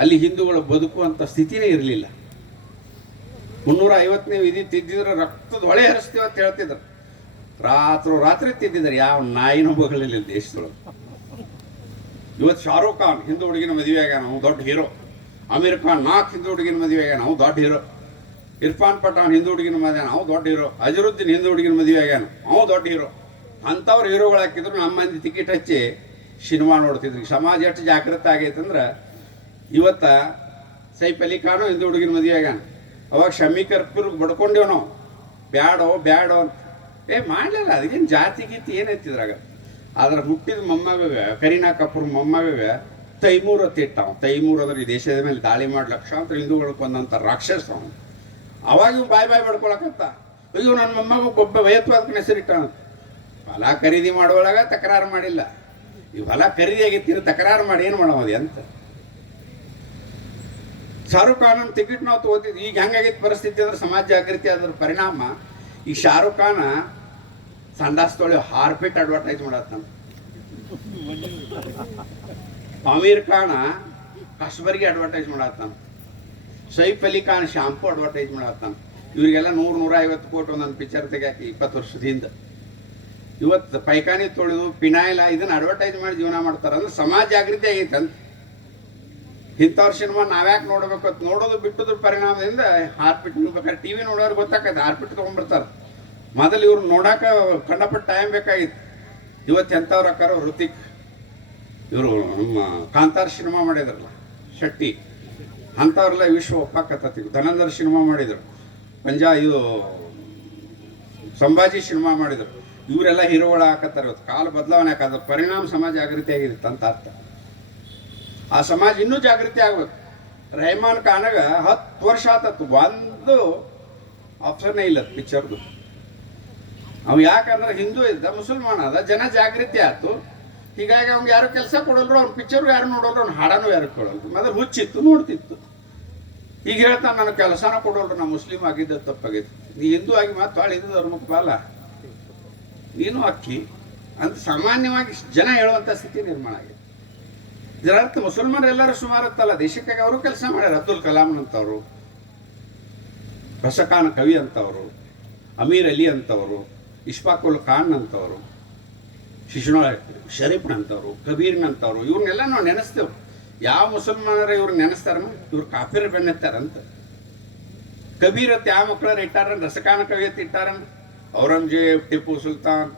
ಅಲ್ಲಿ ಹಿಂದೂಗಳು ಬದುಕುವಂಥ ಸ್ಥಿತಿನೇ ಇರಲಿಲ್ಲ. 350ನೇ ವಿಧಿ ತಿದ್ದಿದ್ರೆ ರಕ್ತದ ಹೊಳೆ ಹರಿಸ್ತೀವಿ ಅಂತ ಹೇಳ್ತಿದ್ರು. ರಾತ್ರಿ ತಿದ್ದಿದ್ದಾರೆ. ಯಾವ ನಾಯಿನ ಬಗಳಿಲ್ಲ ದೇಶದೊಳಗೆ. ಇವತ್ತು ಶಾರುಖ್ ಖಾನ್ ಹಿಂದೂ ಹುಡುಗಿನ ಮದುವೆ ಆಗ್ಯಾನ, ನಾವು ದೊಡ್ಡ ಹೀರೋ. ಅಮೀರ್ ಖಾನ್ 4 ಹಿಂದೂ ಹುಡುಗಿನ ಮದುವೆ ಆಗ್ಯಾನ, ನಾವು ದೊಡ್ಡ ಹೀರೋ. ಇರ್ಫಾನ್ ಪಠಾಣ್ ಹಿಂದೂ ಹುಡುಗಿನ ಮದುವೆ, ನಾವು ದೊಡ್ಡ ಹೀರೋ. ಅಜರುದ್ದೀನ್ ಹಿಂದೂ ಹುಡುಗಿನ ಮದುವೆ ಆಗ್ಯಾನ, ನಾವು ದೊಡ್ಡ ಹೀರೋ. ಅಂಥವ್ರು ಹೀರೋಗಳು ಹಾಕಿದ್ರು ನಮ್ಮ ಮಂದಿ ಟಿಕೆಟ್ ಹಚ್ಚಿ ಸಿನಿಮಾ ನೋಡ್ತಿದ್ರು. ಸಮಾಜ ಎಷ್ಟು ಜಾಗೃತ ಆಗೈತೆ ಅಂದ್ರೆ ಇವತ್ತ ಸೈಫ್ ಅಲಿ ಖಾನು ಹಿಂದೂ ಹುಡುಗಿನ ಮದುವೆ ಆಗ್ಯಾನ. ಅವಾಗ ಶಮ್ಮಿ ಕರ್ಪೂರ್ಗೆ ಬಡ್ಕೊಂಡೇವು ನಾವು, ಬ್ಯಾಡೋ ಅಂತ. ಮಾಡಲಿಲ್ಲ. ಅದಕ್ಕೇನು ಜಾತಿ ಗೀತಿ ಏನೈತಿದ್ರಾಗ. ಆದ್ರೆ ಹುಟ್ಟಿದ ಮೊಮ್ಮಗ ಕರೀನಾ ಕಪೂರ್ ಮೊಮ್ಮಗ ತೈಮೂರ್ ಅಂತ ಇಟ್ಟಾವ. ತೈಮೂರ್ ಅಂದ್ರೆ ಈ ದೇಶದ ಮೇಲೆ ದಾಳಿ ಮಾಡಿ ಲಕ್ಷಾಂತರ ಹಿಂದೂಗಳು ಕೊಂದಂಥ ರಾಕ್ಷಸ ಅವನು. ಅವಾಗ ಇವ್ ಬಾಯ್ ಬಡ್ಕೊಳಕತ್ತ. ಅಯ್ಯೋ ನನ್ನ ಮೊಮ್ಮಗ ಒಬ್ಬ ಭಯೋತ್ಪಾದಕನ ಹೆಸರಿಟ್ಟಾನ. ಹೊಲ ಖರೀದಿ ಮಾಡುವಾಗ ತಕರಾರು ಮಾಡಿಲ್ಲ. ಈ ಹೊಲ ಖರೀದಿ ಆಗಿತ್ತೀರಿ ತಕರಾರು ಮಾಡಿ ಏನು ಮಾಡೋದು ಅಂತ. ಶಾರುಖ್ ಖಾನ್ ಟಿಕೆಟ್ ನಾವು ತಗೋತಿದ್ವಿ. ಈಗ ಹೆಂಗಾಗಿತ್ತು ಪರಿಸ್ಥಿತಿ ಅಂದ್ರೆ ಸಮಾಜ ಜಾಗೃತಿ ಆದ್ರ ಪರಿಣಾಮ ಈ ಶಾರುಖ್ ಖಾನ ಸಂಡಾಸ್ ತೊಳೆ ಹಾರ್ಪಿಟ್ ಅಡ್ವರ್ಟೈಸ್ ಮಾಡತ್ತಾನ. ಅಮೀರ್ ಖಾನ ಕಸ್ಬರ್ಗಿ ಅಡ್ವರ್ಟೈಸ್ ಮಾಡತ್ತಾನ. ಸೈಫ್ ಅಲಿ ಖಾನ್ ಶಾಂಪು ಅಡ್ವರ್ಟೈಸ್ ಮಾಡತ್ತಾನ. ಇವರಿಗೆಲ್ಲ 100-150 ಕೋಟಿ ಒಂದೊಂದು ಪಿಕ್ಚರ್ ತೆಗಿಯಾಕಿ 20 ವರ್ಷದಿಂದ. ಇವತ್ತು ಪೈಖಾನಿ ತೊಳೆದು ಪಿನಾಯಿಲ ಇದನ್ನ ಅಡ್ವರ್ಟೈಸ್ ಮಾಡಿ ಜೀವನ ಮಾಡ್ತಾರೆ. ಅಂದ್ರೆ ಸಮಾಜ ಜಾಗೃತಿ ಆಗೈತೆ ಅಂತ. ಇಂಥವ್ರ ಸಿನಿಮಾ ನಾವ್ಯಾಕೆ ನೋಡ್ಬೇಕು ಅಂತ ನೋಡೋದು ಬಿಟ್ಟದ್ರ ಪರಿಣಾಮದಿಂದ ಹಾರ್ಪಿಟ್ ಬೇಕಾದ್ರೆ ಟಿವಿ ನೋಡೋರು ಗೊತ್ತಾಕೈತೆ. ಹಾರ್ಪಿಟ್ ತೊಗೊಂಡ್ಬಿಡ್ತಾರೆ. ಮೊದಲು ಇವ್ರು ನೋಡಾಕ ಕಂಡಪಟ್ಟು ಟೈಮ್ ಬೇಕಾಗಿತ್ತು. ಇವತ್ತು ಎಂಥವ್ರು ಅಕ್ಕಾರ ಋತಿಕ್, ಇವರು ನಮ್ಮ ಕಾಂತಾರ ಸಿನಿಮಾ ಮಾಡಿದ್ರಲ್ಲ ಶೆಟ್ಟಿ, ಅಂಥವ್ರೆಲ್ಲ ವಿಶ್ವ ಒಪ್ಪಾಕತ್ತೀವಿ. ಧನಂಜರ್ ಸಿನಿಮಾ ಮಾಡಿದರು, ಇದು ಸಂಭಾಜಿ ಸಿನಿಮಾ ಮಾಡಿದರು. ಇವರೆಲ್ಲ ಹೀರೋಗಳ ಹಾಕತ್ತಾರೆ. ಇವತ್ತು ಕಾಲ ಬದಲಾವಣೆ ಹಾಕದ್ರ ಪರಿಣಾಮ ಸಮಾಜ ಜಾಗೃತಿ ಆಗಿರುತ್ತೆ ಅಂತ ಅರ್ಥ. ಆ ಸಮಾಜ ಇನ್ನೂ ಜಾಗೃತಿ ಆಗ್ಬೇಕು. ರೆಹಮಾನ್ ಖಾನಾಗ 10 ವರ್ಷ ಆತತ್ತು, ಒಂದು ಆಪ್ಷನ್ನೇ ಇಲ್ಲ ಪಿಕ್ಚರ್ದು. ಅವ್ ಯಾಕಂದ್ರೆ ಹಿಂದೂ ಇದ್ದ, ಮುಸಲ್ಮಾನ ಅದ, ಜನ ಜಾಗೃತಿ ಆಯ್ತು. ಹೀಗಾಗಿ ಅವ್ನಿಗೆ ಯಾರು ಕೆಲಸ ಕೊಡಲ್ರು, ಅವ್ನ ಪಿಕ್ಚರು ಯಾರು ನೋಡೋರು, ಅವ್ನ ಹಾಡನೂ ಯಾರು ಕೊಡಲ್ರು. ಮೊದಲು ಹುಚ್ಚಿತ್ತು, ನೋಡ್ತಿತ್ತು. ಈಗ ಹೇಳ್ತಾನೆ ನನಗೆ ಕೆಲಸನ ಕೊಡೋಲ್ರು, ನಾ ಮುಸ್ಲಿಂ ಆಗಿದ್ದ ತಪ್ಪಾಗಿತ್ತು. ನೀ ಹಿಂದೂ ಆಗಿ ಮಾತು ಹಾಳು ಹಿಂದೂ ಧರ್ಮಕ್ಕೆ ಬಾಲ ನೀನು ಅಕ್ಕಿ ಅಂತ ಸಾಮಾನ್ಯವಾಗಿ ಜನ ಹೇಳುವಂಥ ಸ್ಥಿತಿ ನಿರ್ಮಾಣ ಆಗಿದೆ. ಇದರ ಅರ್ಥ ಮುಸಲ್ಮಾನರು ಎಲ್ಲರೂ ಸುಮಾರು ಇತ್ತಲ್ಲ, ದೇಶಕ್ಕಾಗಿ ಅವರು ಕೆಲಸ ಮಾಡ್ಯಾರ. ಅಬ್ದುಲ್ ಕಲಾಂ ಅಂತವರು, ರಸಖಾನ್ ಕವಿ ಅಂತವರು, ಅಮೀರ್ ಅಲಿ ಅಂತವರು, ಇಶ್ಫಾಕುಲ್ ಖಾನ್ ಅಂತವರು, ಶರೀಫ್ನಂತವರು, ಕಬೀರ್ನಂತವರು, ಇವ್ರನ್ನೆಲ್ಲ ನಾವು ನೆನೆಸ್ತೇವೆ. ಯಾವ ಮುಸಲ್ಮಾನರ ಇವ್ರು ನೆನೆಸ್ತಾರ, ಇವ್ರು ಕಾಫಿರ ಬೆನ್ನೆತ್ತಾರಂತ. ಕಬೀರ್ ಅಂತ ಯಾವ ಮಕ್ಕಳನ್ನ ಇಟ್ಟಾರನ್, ರಸಖಾನ ಕವಿ ಅಂತ ಇಟ್ಟಾರನ್, ಔರಂಗಜೇಬ್, ಟಿಪ್ಪು ಸುಲ್ತಾನ್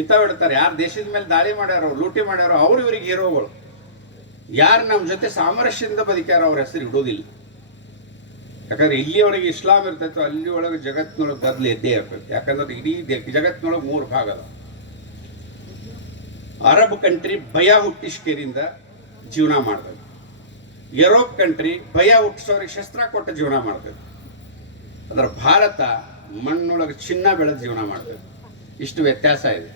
ಇಂಥವು ಇಡ್ತಾರೆ. ಯಾರು ದೇಶದ ಮೇಲೆ ದಾಳಿ ಮಾಡ್ಯಾರೋ, ಲೂಟಿ ಮಾಡ್ಯಾರೋ ಅವ್ರು ಇವ್ರಿಗೆ ಹೀರೋಗಳು. ಯಾರು ನಮ್ಮ ಜೊತೆ ಸಾಮರಸ್ಯದಿಂದ ಬದುಕ್ಯಾರೋ ಅವ್ರ ಹೆಸರು ಇಡೋದಿಲ್ಲ. ಯಾಕಂದ್ರೆ ಇಲ್ಲಿಯೊಳಗೆ ಇಸ್ಲಾಂ ಇರ್ತೈತೋ ಅಲ್ಲಿಯೊಳಗೆ ಜಗತ್ತಿನೊಳಗೆ ಗದ್ದಲ ಎದ್ದೇ ಇರ್ತೈತೆ. ಯಾಕಂದ್ರೆ ಇಡೀ ಜಗತ್ತಿನೊಳಗೆ 3 ಭಾಗ ಅದ. ಅರಬ್ ಕಂಟ್ರಿ ಭಯ ಹುಟ್ಟಿಸ್ಕೇರಿಂದ ಜೀವನ ಮಾಡ್ಬೇಕು. ಯುರೋಪ್ ಕಂಟ್ರಿ ಭಯ ಹುಟ್ಟಿಸೋರಿಗೆ ಶಸ್ತ್ರ ಕೊಟ್ಟು ಜೀವನ ಮಾಡ್ತದೆ. ಅದರ ಭಾರತ ಮಣ್ಣೊಳಗೆ ಚಿನ್ನ ಬೆಳೆದು ಜೀವನ ಮಾಡ್ತದೆ. ಇಷ್ಟು ವ್ಯತ್ಯಾಸ ಇದೆ.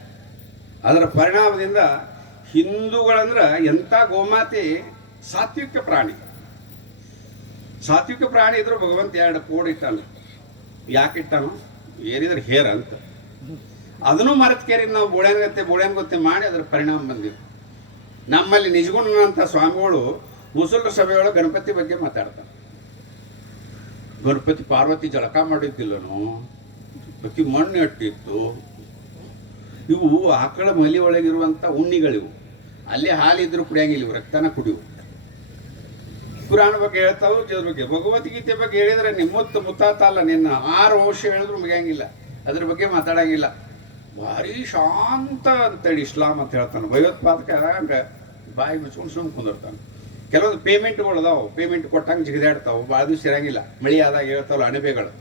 ಅದರ ಪರಿಣಾಮದಿಂದ ಹಿಂದೂಗಳಂದ್ರೆ ಎಂಥ ಗೋಮಾತೆ ಸಾತ್ವಿಕ ಪ್ರಾಣಿ. ಸಾತ್ವಿಕ ಪ್ರಾಣಿ ಇದ್ರು ಭಗವಂತ 2 ಕೋಡ್ ಇಟ್ಟಾನ. ಯಾಕೆ ಇಟ್ಟಾನು? ಏರಿದ್ರೆ ಹೇರ ಅಂತ. ಅದನ್ನು ಮರೆತು ಕೇರಿ ನಾವು ಬೋಳ್ಯಾನ್ಗತ್ತೆ ಮಾಡಿ ಅದರ ಪರಿಣಾಮ ಬಂದಿದೆ. ನಮ್ಮಲ್ಲಿ ನಿಜಗುಣನಂಥ ಸ್ವಾಮಿಗಳು ಮುಸಲ್ರ ಸಭೆಯೊಳಗೆ ಗಣಪತಿ ಬಗ್ಗೆ ಮಾತಾಡ್ತಾರೆ. ಗಣಪತಿ ಪಾರ್ವತಿ ಜಳಕ ಮಾಡಿದ್ದಿಲ್ಲನು, ಪ್ರತಿ ಮಣ್ಣು ಎಟ್ಟಿತ್ತು. ಇವು ಆಕಳ ಮಲಿ ಒಳಗಿರುವಂಥ ಉಣ್ಣಿಗಳಿವು. ಅಲ್ಲೇ ಹಾಲಿದ್ರು ಕುಡಿಯಂಗಿಲ್ಲ, ಇವು ರಕ್ತನ ಕುಡಿವು. ಪುರಾಣ ಬಗ್ಗೆ ಹೇಳ್ತಾವು, ದೇವ್ರ ಬಗ್ಗೆ. ಭಗವದ್ಗೀತೆ ಬಗ್ಗೆ ಹೇಳಿದ್ರೆ ನಿಮ್ಮತ್ತು ಮುತ್ತಾತ ಅಲ್ಲ, ನಿನ್ನ 6 ವರ್ಷ ಹೇಳಿದ್ರು ಮುಗಿಯಂಗಿಲ್ಲ, ಅದ್ರ ಬಗ್ಗೆ ಮಾತಾಡಂಗಿಲ್ಲ. ಭಾರಿ ಶಾಂತ ಅಂತೇಳಿ ಇಸ್ಲಾಂ ಅಂತ ಹೇಳ್ತಾನೆ. ಭಯೋತ್ಪಾದಕ ಬಾಯಿ ಮುಚ್ಕೊಂಡು ಸುಮ್ಮನೆ ಕುಂದಿರ್ತಾನೆ. ಕೆಲವೊಂದು ಪೇಮೆಂಟ್ಗಳು ಅದಾವು, ಪೇಮೆಂಟ್ ಕೊಟ್ಟಂಗೆ ಜಿಗಿದಾಡ್ತಾವೆ, ಭಾಳ ದಿವಸ ಇರಂಗಿಲ್ಲ. ಮಳೆ ಆದಾಗ ಹೇಳ್ತಾವಲ್ಲ ಅಣಬೆಗಳು,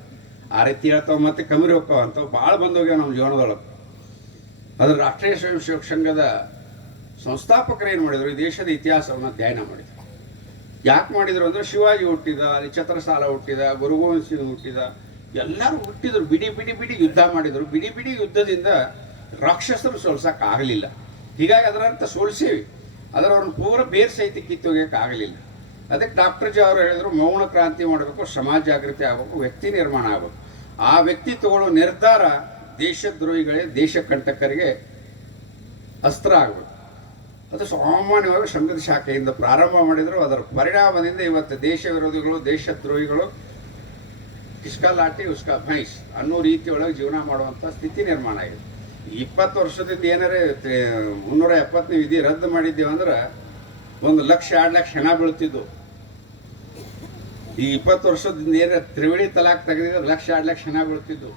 ಆ ರೀತಿ ಹೇಳ್ತಾವೆ. ಮತ್ತೆ ಕಮ್ಮಿ ಹೋಗ್ತಾವ ಅಂತವು ಭಾಳ ಬಂದೋಗ್ಯಾವ ನಮ್ಮ ಜೀವನದೊಳಗೆ. ಅದರ ರಾಷ್ಟ್ರೀಯ ಸ್ವಯಂ ಸೇವಕ ಸಂಘದ ಸಂಸ್ಥಾಪಕರು ಏನು ಮಾಡಿದ್ರು, ಈ ದೇಶದ ಇತಿಹಾಸವನ್ನು ಅಧ್ಯಯನ ಮಾಡಿದ್ರು. ಯಾಕೆ ಮಾಡಿದ್ರು ಅಂದ್ರೆ ಶಿವಾಜಿ ಹುಟ್ಟಿದ, ಅಲ್ಲಿ ಛತ್ರಸಾಲ ಹುಟ್ಟಿದ, ಗುರು ಗೋವಿಂದ ಸಿಂಗ್ ಹುಟ್ಟಿದ, ಎಲ್ಲರೂ ಹುಟ್ಟಿದ್ರು. ಬಿಡಿ ಯುದ್ಧ ಮಾಡಿದರು. ಬಿಡಿ ಯುದ್ಧದಿಂದ ರಾಕ್ಷಸರು ಸೋಲ್ಸಕ್ಕೆ ಆಗಲಿಲ್ಲ. ಹೀಗಾಗಿ ಅದರಂತ ಸೋಲ್ಸೇವಿ, ಅದರ ಅವ್ರನ್ನ ಪೂರ ಬೇರೆ ಸಹಿತ ಕಿತ್ತೋಗ್ಯಕ್ಕೆ ಆಗಲಿಲ್ಲ. ಅದಕ್ಕೆ ಡಾಕ್ಟರ್ ಜಿ ಅವರು ಹೇಳಿದ್ರು, ಮೌನ ಕ್ರಾಂತಿ ಮಾಡಬೇಕು, ಸಮಾಜ ಜಾಗೃತಿ ಆಗಬೇಕು, ವ್ಯಕ್ತಿ ನಿರ್ಮಾಣ ಆಗಬೇಕು. ಆ ವ್ಯಕ್ತಿ ತಗೊಳ್ಳೋ ನಿರ್ಧಾರ ದೇಶದ್ರೋಹಿಗಳಿಗೆ, ದೇಶ ಕಂಟಕರಿಗೆ ಅಸ್ತ್ರ ಆಗಬೇಕು. ಅದು ಸಾಮಾನ್ಯವಾಗಿ ಸಂಘದ ಶಾಖೆಯಿಂದ ಪ್ರಾರಂಭ ಮಾಡಿದರು. ಅದರ ಪರಿಣಾಮದಿಂದ ಇವತ್ತು ದೇಶ ವಿರೋಧಿಗಳು, ದೇಶದ್ರೋಹಿಗಳು ಕಿಸ್ಕಾ ಲಾಠಿ ಉಸ್ಕಾ ಭೈಂಸ್ ಅನ್ನೋ ರೀತಿಯೊಳಗೆ ಜೀವನ ಮಾಡುವಂಥ ಸ್ಥಿತಿ ನಿರ್ಮಾಣ ಆಗಿದೆ. 20 ವರ್ಷದಿಂದ ಏನಾರೇ 370ನೇ ವಿಧಿ ರದ್ದು ಮಾಡಿದ್ದೇವೆ ಅಂದ್ರೆ 1 ಲಕ್ಷ 2 ಲಕ್ಷ ಹೆಣ ಬೀಳ್ತಿದ್ದು. ಈ 20 ವರ್ಷದಿಂದ ಏನಾರ ತ್ರಿವಳಿ ತಲಾಕ್ ತೆಗೆದಿದ್ರೆ 1 ಲಕ್ಷ 2 ಲಕ್ಷ ಹೆಣ ಬೀಳ್ತಿದ್ದು.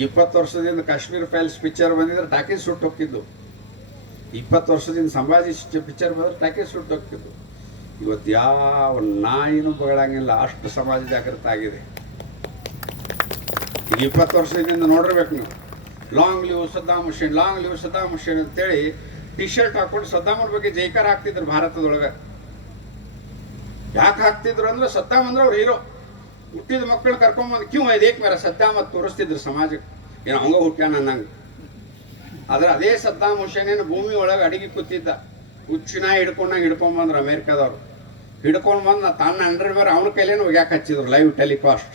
20 ವರ್ಷದಿಂದ ಕಾಶ್ಮೀರ್ ಫೈಲ್ಸ್ ಪಿಕ್ಚರ್ ಬಂದಿದ್ರೆ ಟಾಕೀಸ್ ಸುಟ್ಟು ಹೋಗ್ತಿದ್ದು. 20 ವರ್ಷದಿಂದ ಸಂಭಾಜಿ ಪಿಕ್ಚರ್ ಬಂದ್ರೆ ಟಾಕೀಸ್ ಸುಟ್ಟು ಹೋಗ್ತಿದ್ದು. ಇವತ್ತು ಯಾವ ನಾಯಿನೂ ಬಗಳಂಗಿಲ್ಲ, ಅಷ್ಟು ಸಮಾಜ ಜಾಗೃತ ಆಗಿದೆ. ಈಗ 20 ವರ್ಷದಿಂದ ನೋಡಿರ್ಬೇಕು ನೀವು. Long live Saddam Hussein, long live Saddam Hussein ಅಂತೇಳಿ ಟಿ ಶರ್ಟ್ ಹಾಕೊಂಡು ಸದ್ದಾಮರ ಬಗ್ಗೆ ಜೈಕಾರ ಹಾಕ್ತಿದ್ರು ಭಾರತದೊಳಗೆ. ಯಾಕೆ ಹಾಕ್ತಿದ್ರು ಅಂದ್ರೆ ಸದ್ದಾಮ್ ಅಂದ್ರೆ ಅವ್ರು ಹೀರೋ. ಹುಟ್ಟಿದ ಮಕ್ಕಳನ್ನ ಕರ್ಕೊಂಬಂದು ಕ್ಯೂ ಇದಕ್ಕೆ ಮೇರೆ ಸದ್ದಾಮ್ ಅಂತ ತೋರಿಸ್ತಿದ್ರು ಸಮಾಜಕ್ಕೆ. ಏನೋ ಹಂಗ ಹುಟ್ಟ್ಯಾನ ಅನ್ನಂಗೆ. ಆದ್ರೆ ಅದೇ ಸದ್ದಾಮ್ ಹುಸೇನೇನು ಭೂಮಿ ಒಳಗೆ ಅಡಿಗೆ ಕೂತಿದ್ದ. ಹುಚ್ಚಿನ ಹಿಡ್ಕೊಂಬಂದ್ರು ಅಮೇರಿಕಾದವ್ರು. ಹಿಡ್ಕೊಂಡು ಬಂದು ತನ್ನ ಅಂಡರ್ವೇರ್ ಅವನ ಕೈಲೇನು ಒಗ್ಯಾಕೆ ಹಚ್ಚಿದ್ರು, ಲೈವ್ ಟೆಲಿಕಾಸ್ಟ್.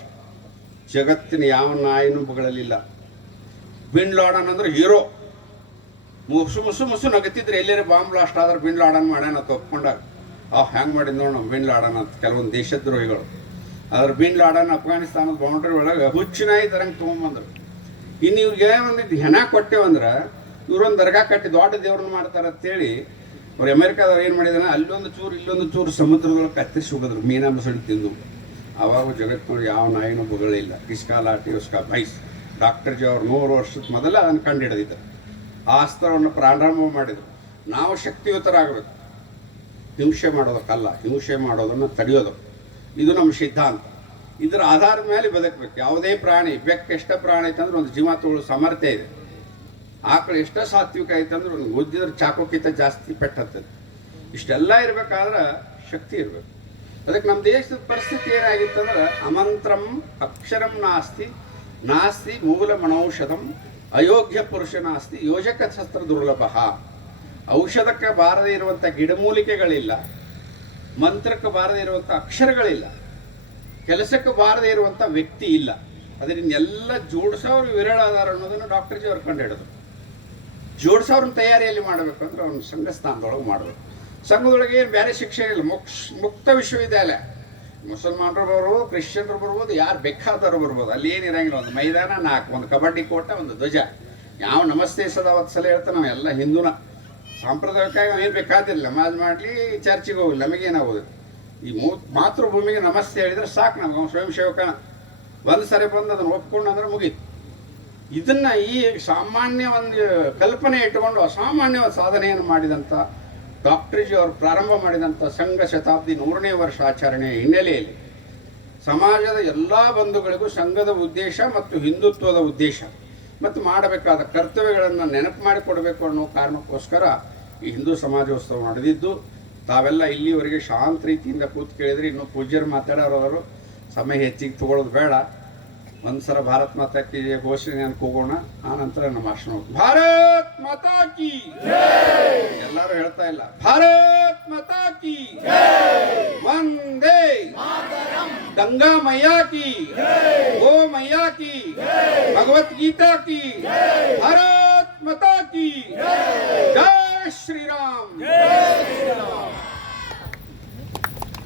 ಜಗತ್ತಿನ ಯಾವ ನಾಯಿನೂ ಬಗಳಲಿಲ್ಲ. ಬಿನ್ ಲಾಡನ್ ಅಂದ್ರೆ ಹೀರೋ. ಮುಸು ನಗತಿದ್ರು. ಎಲ್ಲೇ ಬಾಂಬ್ ಬ್ಲಾಸ್ಟ್ ಆದ್ರೆ ಬಿನ್ ಲಾಡನ್ ಮಾಡ್ಯಾನ ಒಪ್ಕೊಂಡಾಗ ಹ್ಯಾಂಗ್ ಮಾಡಿದ್ ನೋಡಿ ನಮ್ಮ ಬಿನ್ ಲಾಡನ್ ಅಂತ ಕೆಲವೊಂದು ದೇಶದ್ರೋಹಿಗಳು. ಅದ್ರ ಬಿನ್ ಲಾಡನ್ ಅಫ್ಘಾನಿಸ್ತಾನದ ಬೌಂಡ್ರಿ ಒಳಗೆ ಹುಚ್ಚಿನಾಯಿ ತರಂಗೆ ತೊಗೊಂಬಂದ್ರು. ಇನ್ನು ಇವ್ರಿಗೆ ಒಂದಿದ್ದು ಹೆಣ ಕೊಟ್ಟೇವಂದ್ರೆ ಇವ್ರೊಂದು ದರ್ಗಾ ಕಟ್ಟಿ ದೊಡ್ಡ ದೇವ್ರನ್ನ ಮಾಡ್ತಾರೆ ಅಂತೇಳಿ ಅವ್ರು ಅಮೆರಿಕಾದವ್ರು ಏನು ಮಾಡಿದಾನೆ, ಅಲ್ಲೊಂದು ಚೂರು ಇಲ್ಲೊಂದು ಚೂರು ಸಮುದ್ರದೊಳಗೆ ಕತ್ತರಿಸಿ ಹೋಗಿದ್ರು ಮೀನಾ ಮಸಳಿ ತಿಂದು. ಆವಾಗ ಜಗತ್ತಿನೊಳಗೆ ಯಾವ ನಾಯಿನೂ ಬಗಳಿಲ್ಲ. ಕಿಸ್ಕಾ ಲಾಠಿ ಉಸ್ಕಾ ಭೈಂಸ್. ಡಾಕ್ಟರ್ ಜಿ ಅವರು 100 ವರ್ಷದ ಮೊದಲೇ ಅದನ್ನು ಕಂಡು ಹಿಡಿದಿದ್ದರು. ಆ ಅಸ್ತ್ರವನ್ನು ಪ್ರಾರಂಭ ಮಾಡಿದರು. ನಾವು ಶಕ್ತಿಯುತರಾಗಬೇಕು, ಹಿಂಸೆ ಮಾಡೋದಕ್ಕಲ್ಲ, ಹಿಂಸೆ ಮಾಡೋದನ್ನು ತಡೆಯೋದು. ಇದು ನಮ್ಮ ಸಿದ್ಧಾಂತ. ಇದರ ಆಧಾರದ ಮೇಲೆ ಬದುಕಬೇಕು. ಯಾವುದೇ ಪ್ರಾಣಿ, ಬೆಕ್ಕ ಎಷ್ಟ ಪ್ರಾಣಿ ಐತಂದ್ರೆ ಒಂದು ಜೀವ ತಗೊಳ್ಳೋ ಸಾಮರ್ಥ್ಯ ಇದೆ. ಆಕಳು ಎಷ್ಟೋ ಸಾತ್ವಿಕ ಐತಂದ್ರೆ ಒಂದು ಗುದ್ದಿದ್ರೆ ಚಾಕೋಕ್ಕಿಂತ ಜಾಸ್ತಿ ಪೆಟ್ಟತ್ತದೆ. ಇಷ್ಟೆಲ್ಲ ಇರಬೇಕಾದ್ರೆ ಶಕ್ತಿ ಇರಬೇಕು. ಅದಕ್ಕೆ ನಮ್ಮ ದೇಶದ ಪರಿಸ್ಥಿತಿ ಏನಾಗಿತ್ತಂದ್ರೆ ಅಮಂತ್ರಂ ಅಕ್ಷರಂ ನಾಸ್ತಿ ಮೂಲ ಮನೌಷಧಂ ಅಯೋಗ್ಯ ಪುರುಷ ನಾಸ್ತಿ ಯೋಜಕ ಶಸ್ತ್ರ ದುರ್ಲಭ. ಔಷಧಕ್ಕೆ ಬಾರದೇ ಇರುವಂಥ ಗಿಡಮೂಲಿಕೆಗಳಿಲ್ಲ, ಮಂತ್ರಕ್ಕೆ ಬಾರದೇ ಇರುವಂಥ ಅಕ್ಷರಗಳಿಲ್ಲ, ಕೆಲಸಕ್ಕೆ ಬಾರದೇ ಇರುವಂಥ ವ್ಯಕ್ತಿ ಇಲ್ಲ. ಅದರಿಂದ ಎಲ್ಲ ಜೋಡಿಸೋರು ವಿರಳ ಅದಾರ ಅನ್ನೋದನ್ನು ಡಾಕ್ಟರ್ ಜಿ ಅವ್ರು ಕಂಡು ಹಿಡಿದ್ರು. ಜೋಡಿಸೋರನ್ನ ತಯಾರಿಯಲ್ಲಿ ಮಾಡಬೇಕು ಅಂದ್ರೆ ಅವ್ನ ಸಂಘ ಸ್ಥಾನದೊಳಗೆ ಮಾಡಬೇಕು. ಸಂಘದೊಳಗೆ ಏನು ಬೇರೆ ಶಿಕ್ಷೆ ಇಲ್ಲ. ಮುಕ್ತ ವಿಶ್ವವಿದ್ಯಾಲಯ. ಮುಸಲ್ಮಾನರು ಬರ್ಬೋದು, ಕ್ರಿಶ್ಚಿಯನ್ರು ಬರ್ಬೋದು, ಯಾರು ಬೇಕಾದವರು ಬರ್ಬೋದು. ಅಲ್ಲಿ ಏನಿರಂಗಿಲ್ಲ. ಒಂದು ಮೈದಾನ, 4 ಒಂದು ಕಬಡ್ಡಿ ಕೋಟ, ಒಂದು ಧ್ವಜ. ಯಾವ ನಮಸ್ತೆ ಸದಾವತ್ತು ಸಲ ಹೇಳ್ತಾ ನಾವು ಎಲ್ಲ ಹಿಂದೂನ ಸಾಂಪ್ರದಾಯಿಕವಾಗಿ ಏನು ಬೇಕಾದಿಲ್ಲ. ನಮಾಜ್ ಮಾಡಲಿ, ಚರ್ಚಿಗೆ ಹೋಗಲಿ, ನಮಗೇನಾಗೋದು. ಈ ಮಾತೃಭೂಮಿಗೆ ನಮಸ್ತೆ ಹೇಳಿದ್ರೆ ಸಾಕು ನಮ್ಗೆ. ಅವ್ನು ಸ್ವಯಂ ಸೇವಕ ಒಂದು ಸರಿ ಬಂದು ಅದನ್ನು ಒಪ್ಕೊಂಡು ಅಂದ್ರೆ ಮುಗೀತು. ಇದನ್ನು ಈ ಸಾಮಾನ್ಯ ಒಂದು ಕಲ್ಪನೆ ಇಟ್ಟುಕೊಂಡು ಅಸಾಮಾನ್ಯವಾದ ಸಾಧನೆಯನ್ನು ಮಾಡಿದಂಥ ಡಾಕ್ಟರ್ ಜಿ ಅವರು ಪ್ರಾರಂಭ ಮಾಡಿದಂಥ ಸಂಘ ಶತಾಬ್ದಿ 100ನೇ ವರ್ಷ ಆಚರಣೆಯ ಹಿನ್ನೆಲೆಯಲ್ಲಿ ಸಮಾಜದ ಎಲ್ಲ ಬಂಧುಗಳಿಗೂ ಸಂಘದ ಉದ್ದೇಶ ಮತ್ತು ಹಿಂದುತ್ವದ ಉದ್ದೇಶ ಮತ್ತು ಮಾಡಬೇಕಾದ ಕರ್ತವ್ಯಗಳನ್ನು ನೆನಪು ಮಾಡಿಕೊಡಬೇಕು ಅನ್ನೋ ಕಾರಣಕ್ಕೋಸ್ಕರ ಈ ಹಿಂದೂ ಸಮಾಜೋತ್ಸವ ನಡೆದಿದ್ದು. ತಾವೆಲ್ಲ ಇಲ್ಲಿವರೆಗೆ ಶಾಂತ ರೀತಿಯಿಂದ ಕೂತ್ ಕೇಳಿದ್ರೆ ಇನ್ನು ಪೂಜ್ಯರು ಮಾತಾಡೋರು ಸಮಯ ಹೆಚ್ಚಿಗೆ ತಗೊಳ್ಳೋದು ಬೇಡ. ಒಂದ್ಸಲ ಭಾರತ್ ಮಾತಾ ಕಿ ಘೋಷಣೆಯನ್ನು ಕೂಗೋಣ, ಆ ನಂತರ ನಮ್ಮ ಭಾಷಣ. ಭಾರತ್ ಮಾತಾ ಕಿ ಎಲ್ಲರೂ ಹೇಳ್ತಾ ಇಲ್ಲ. ಭಾರತ್ ಮಾತಾ ಕಿ ವಂದೇ ಗಂಗಾ ಮೈಯಾ ಕಿ, ಗೋ ಮೈಯಾ ಕಿ, ಭಗವತ್ ಗೀತಾ ಕಿ, ಭಾರತ್ ಮಾತಾ ಕಿ, ಜೈ ಶ್ರೀರಾಮ್.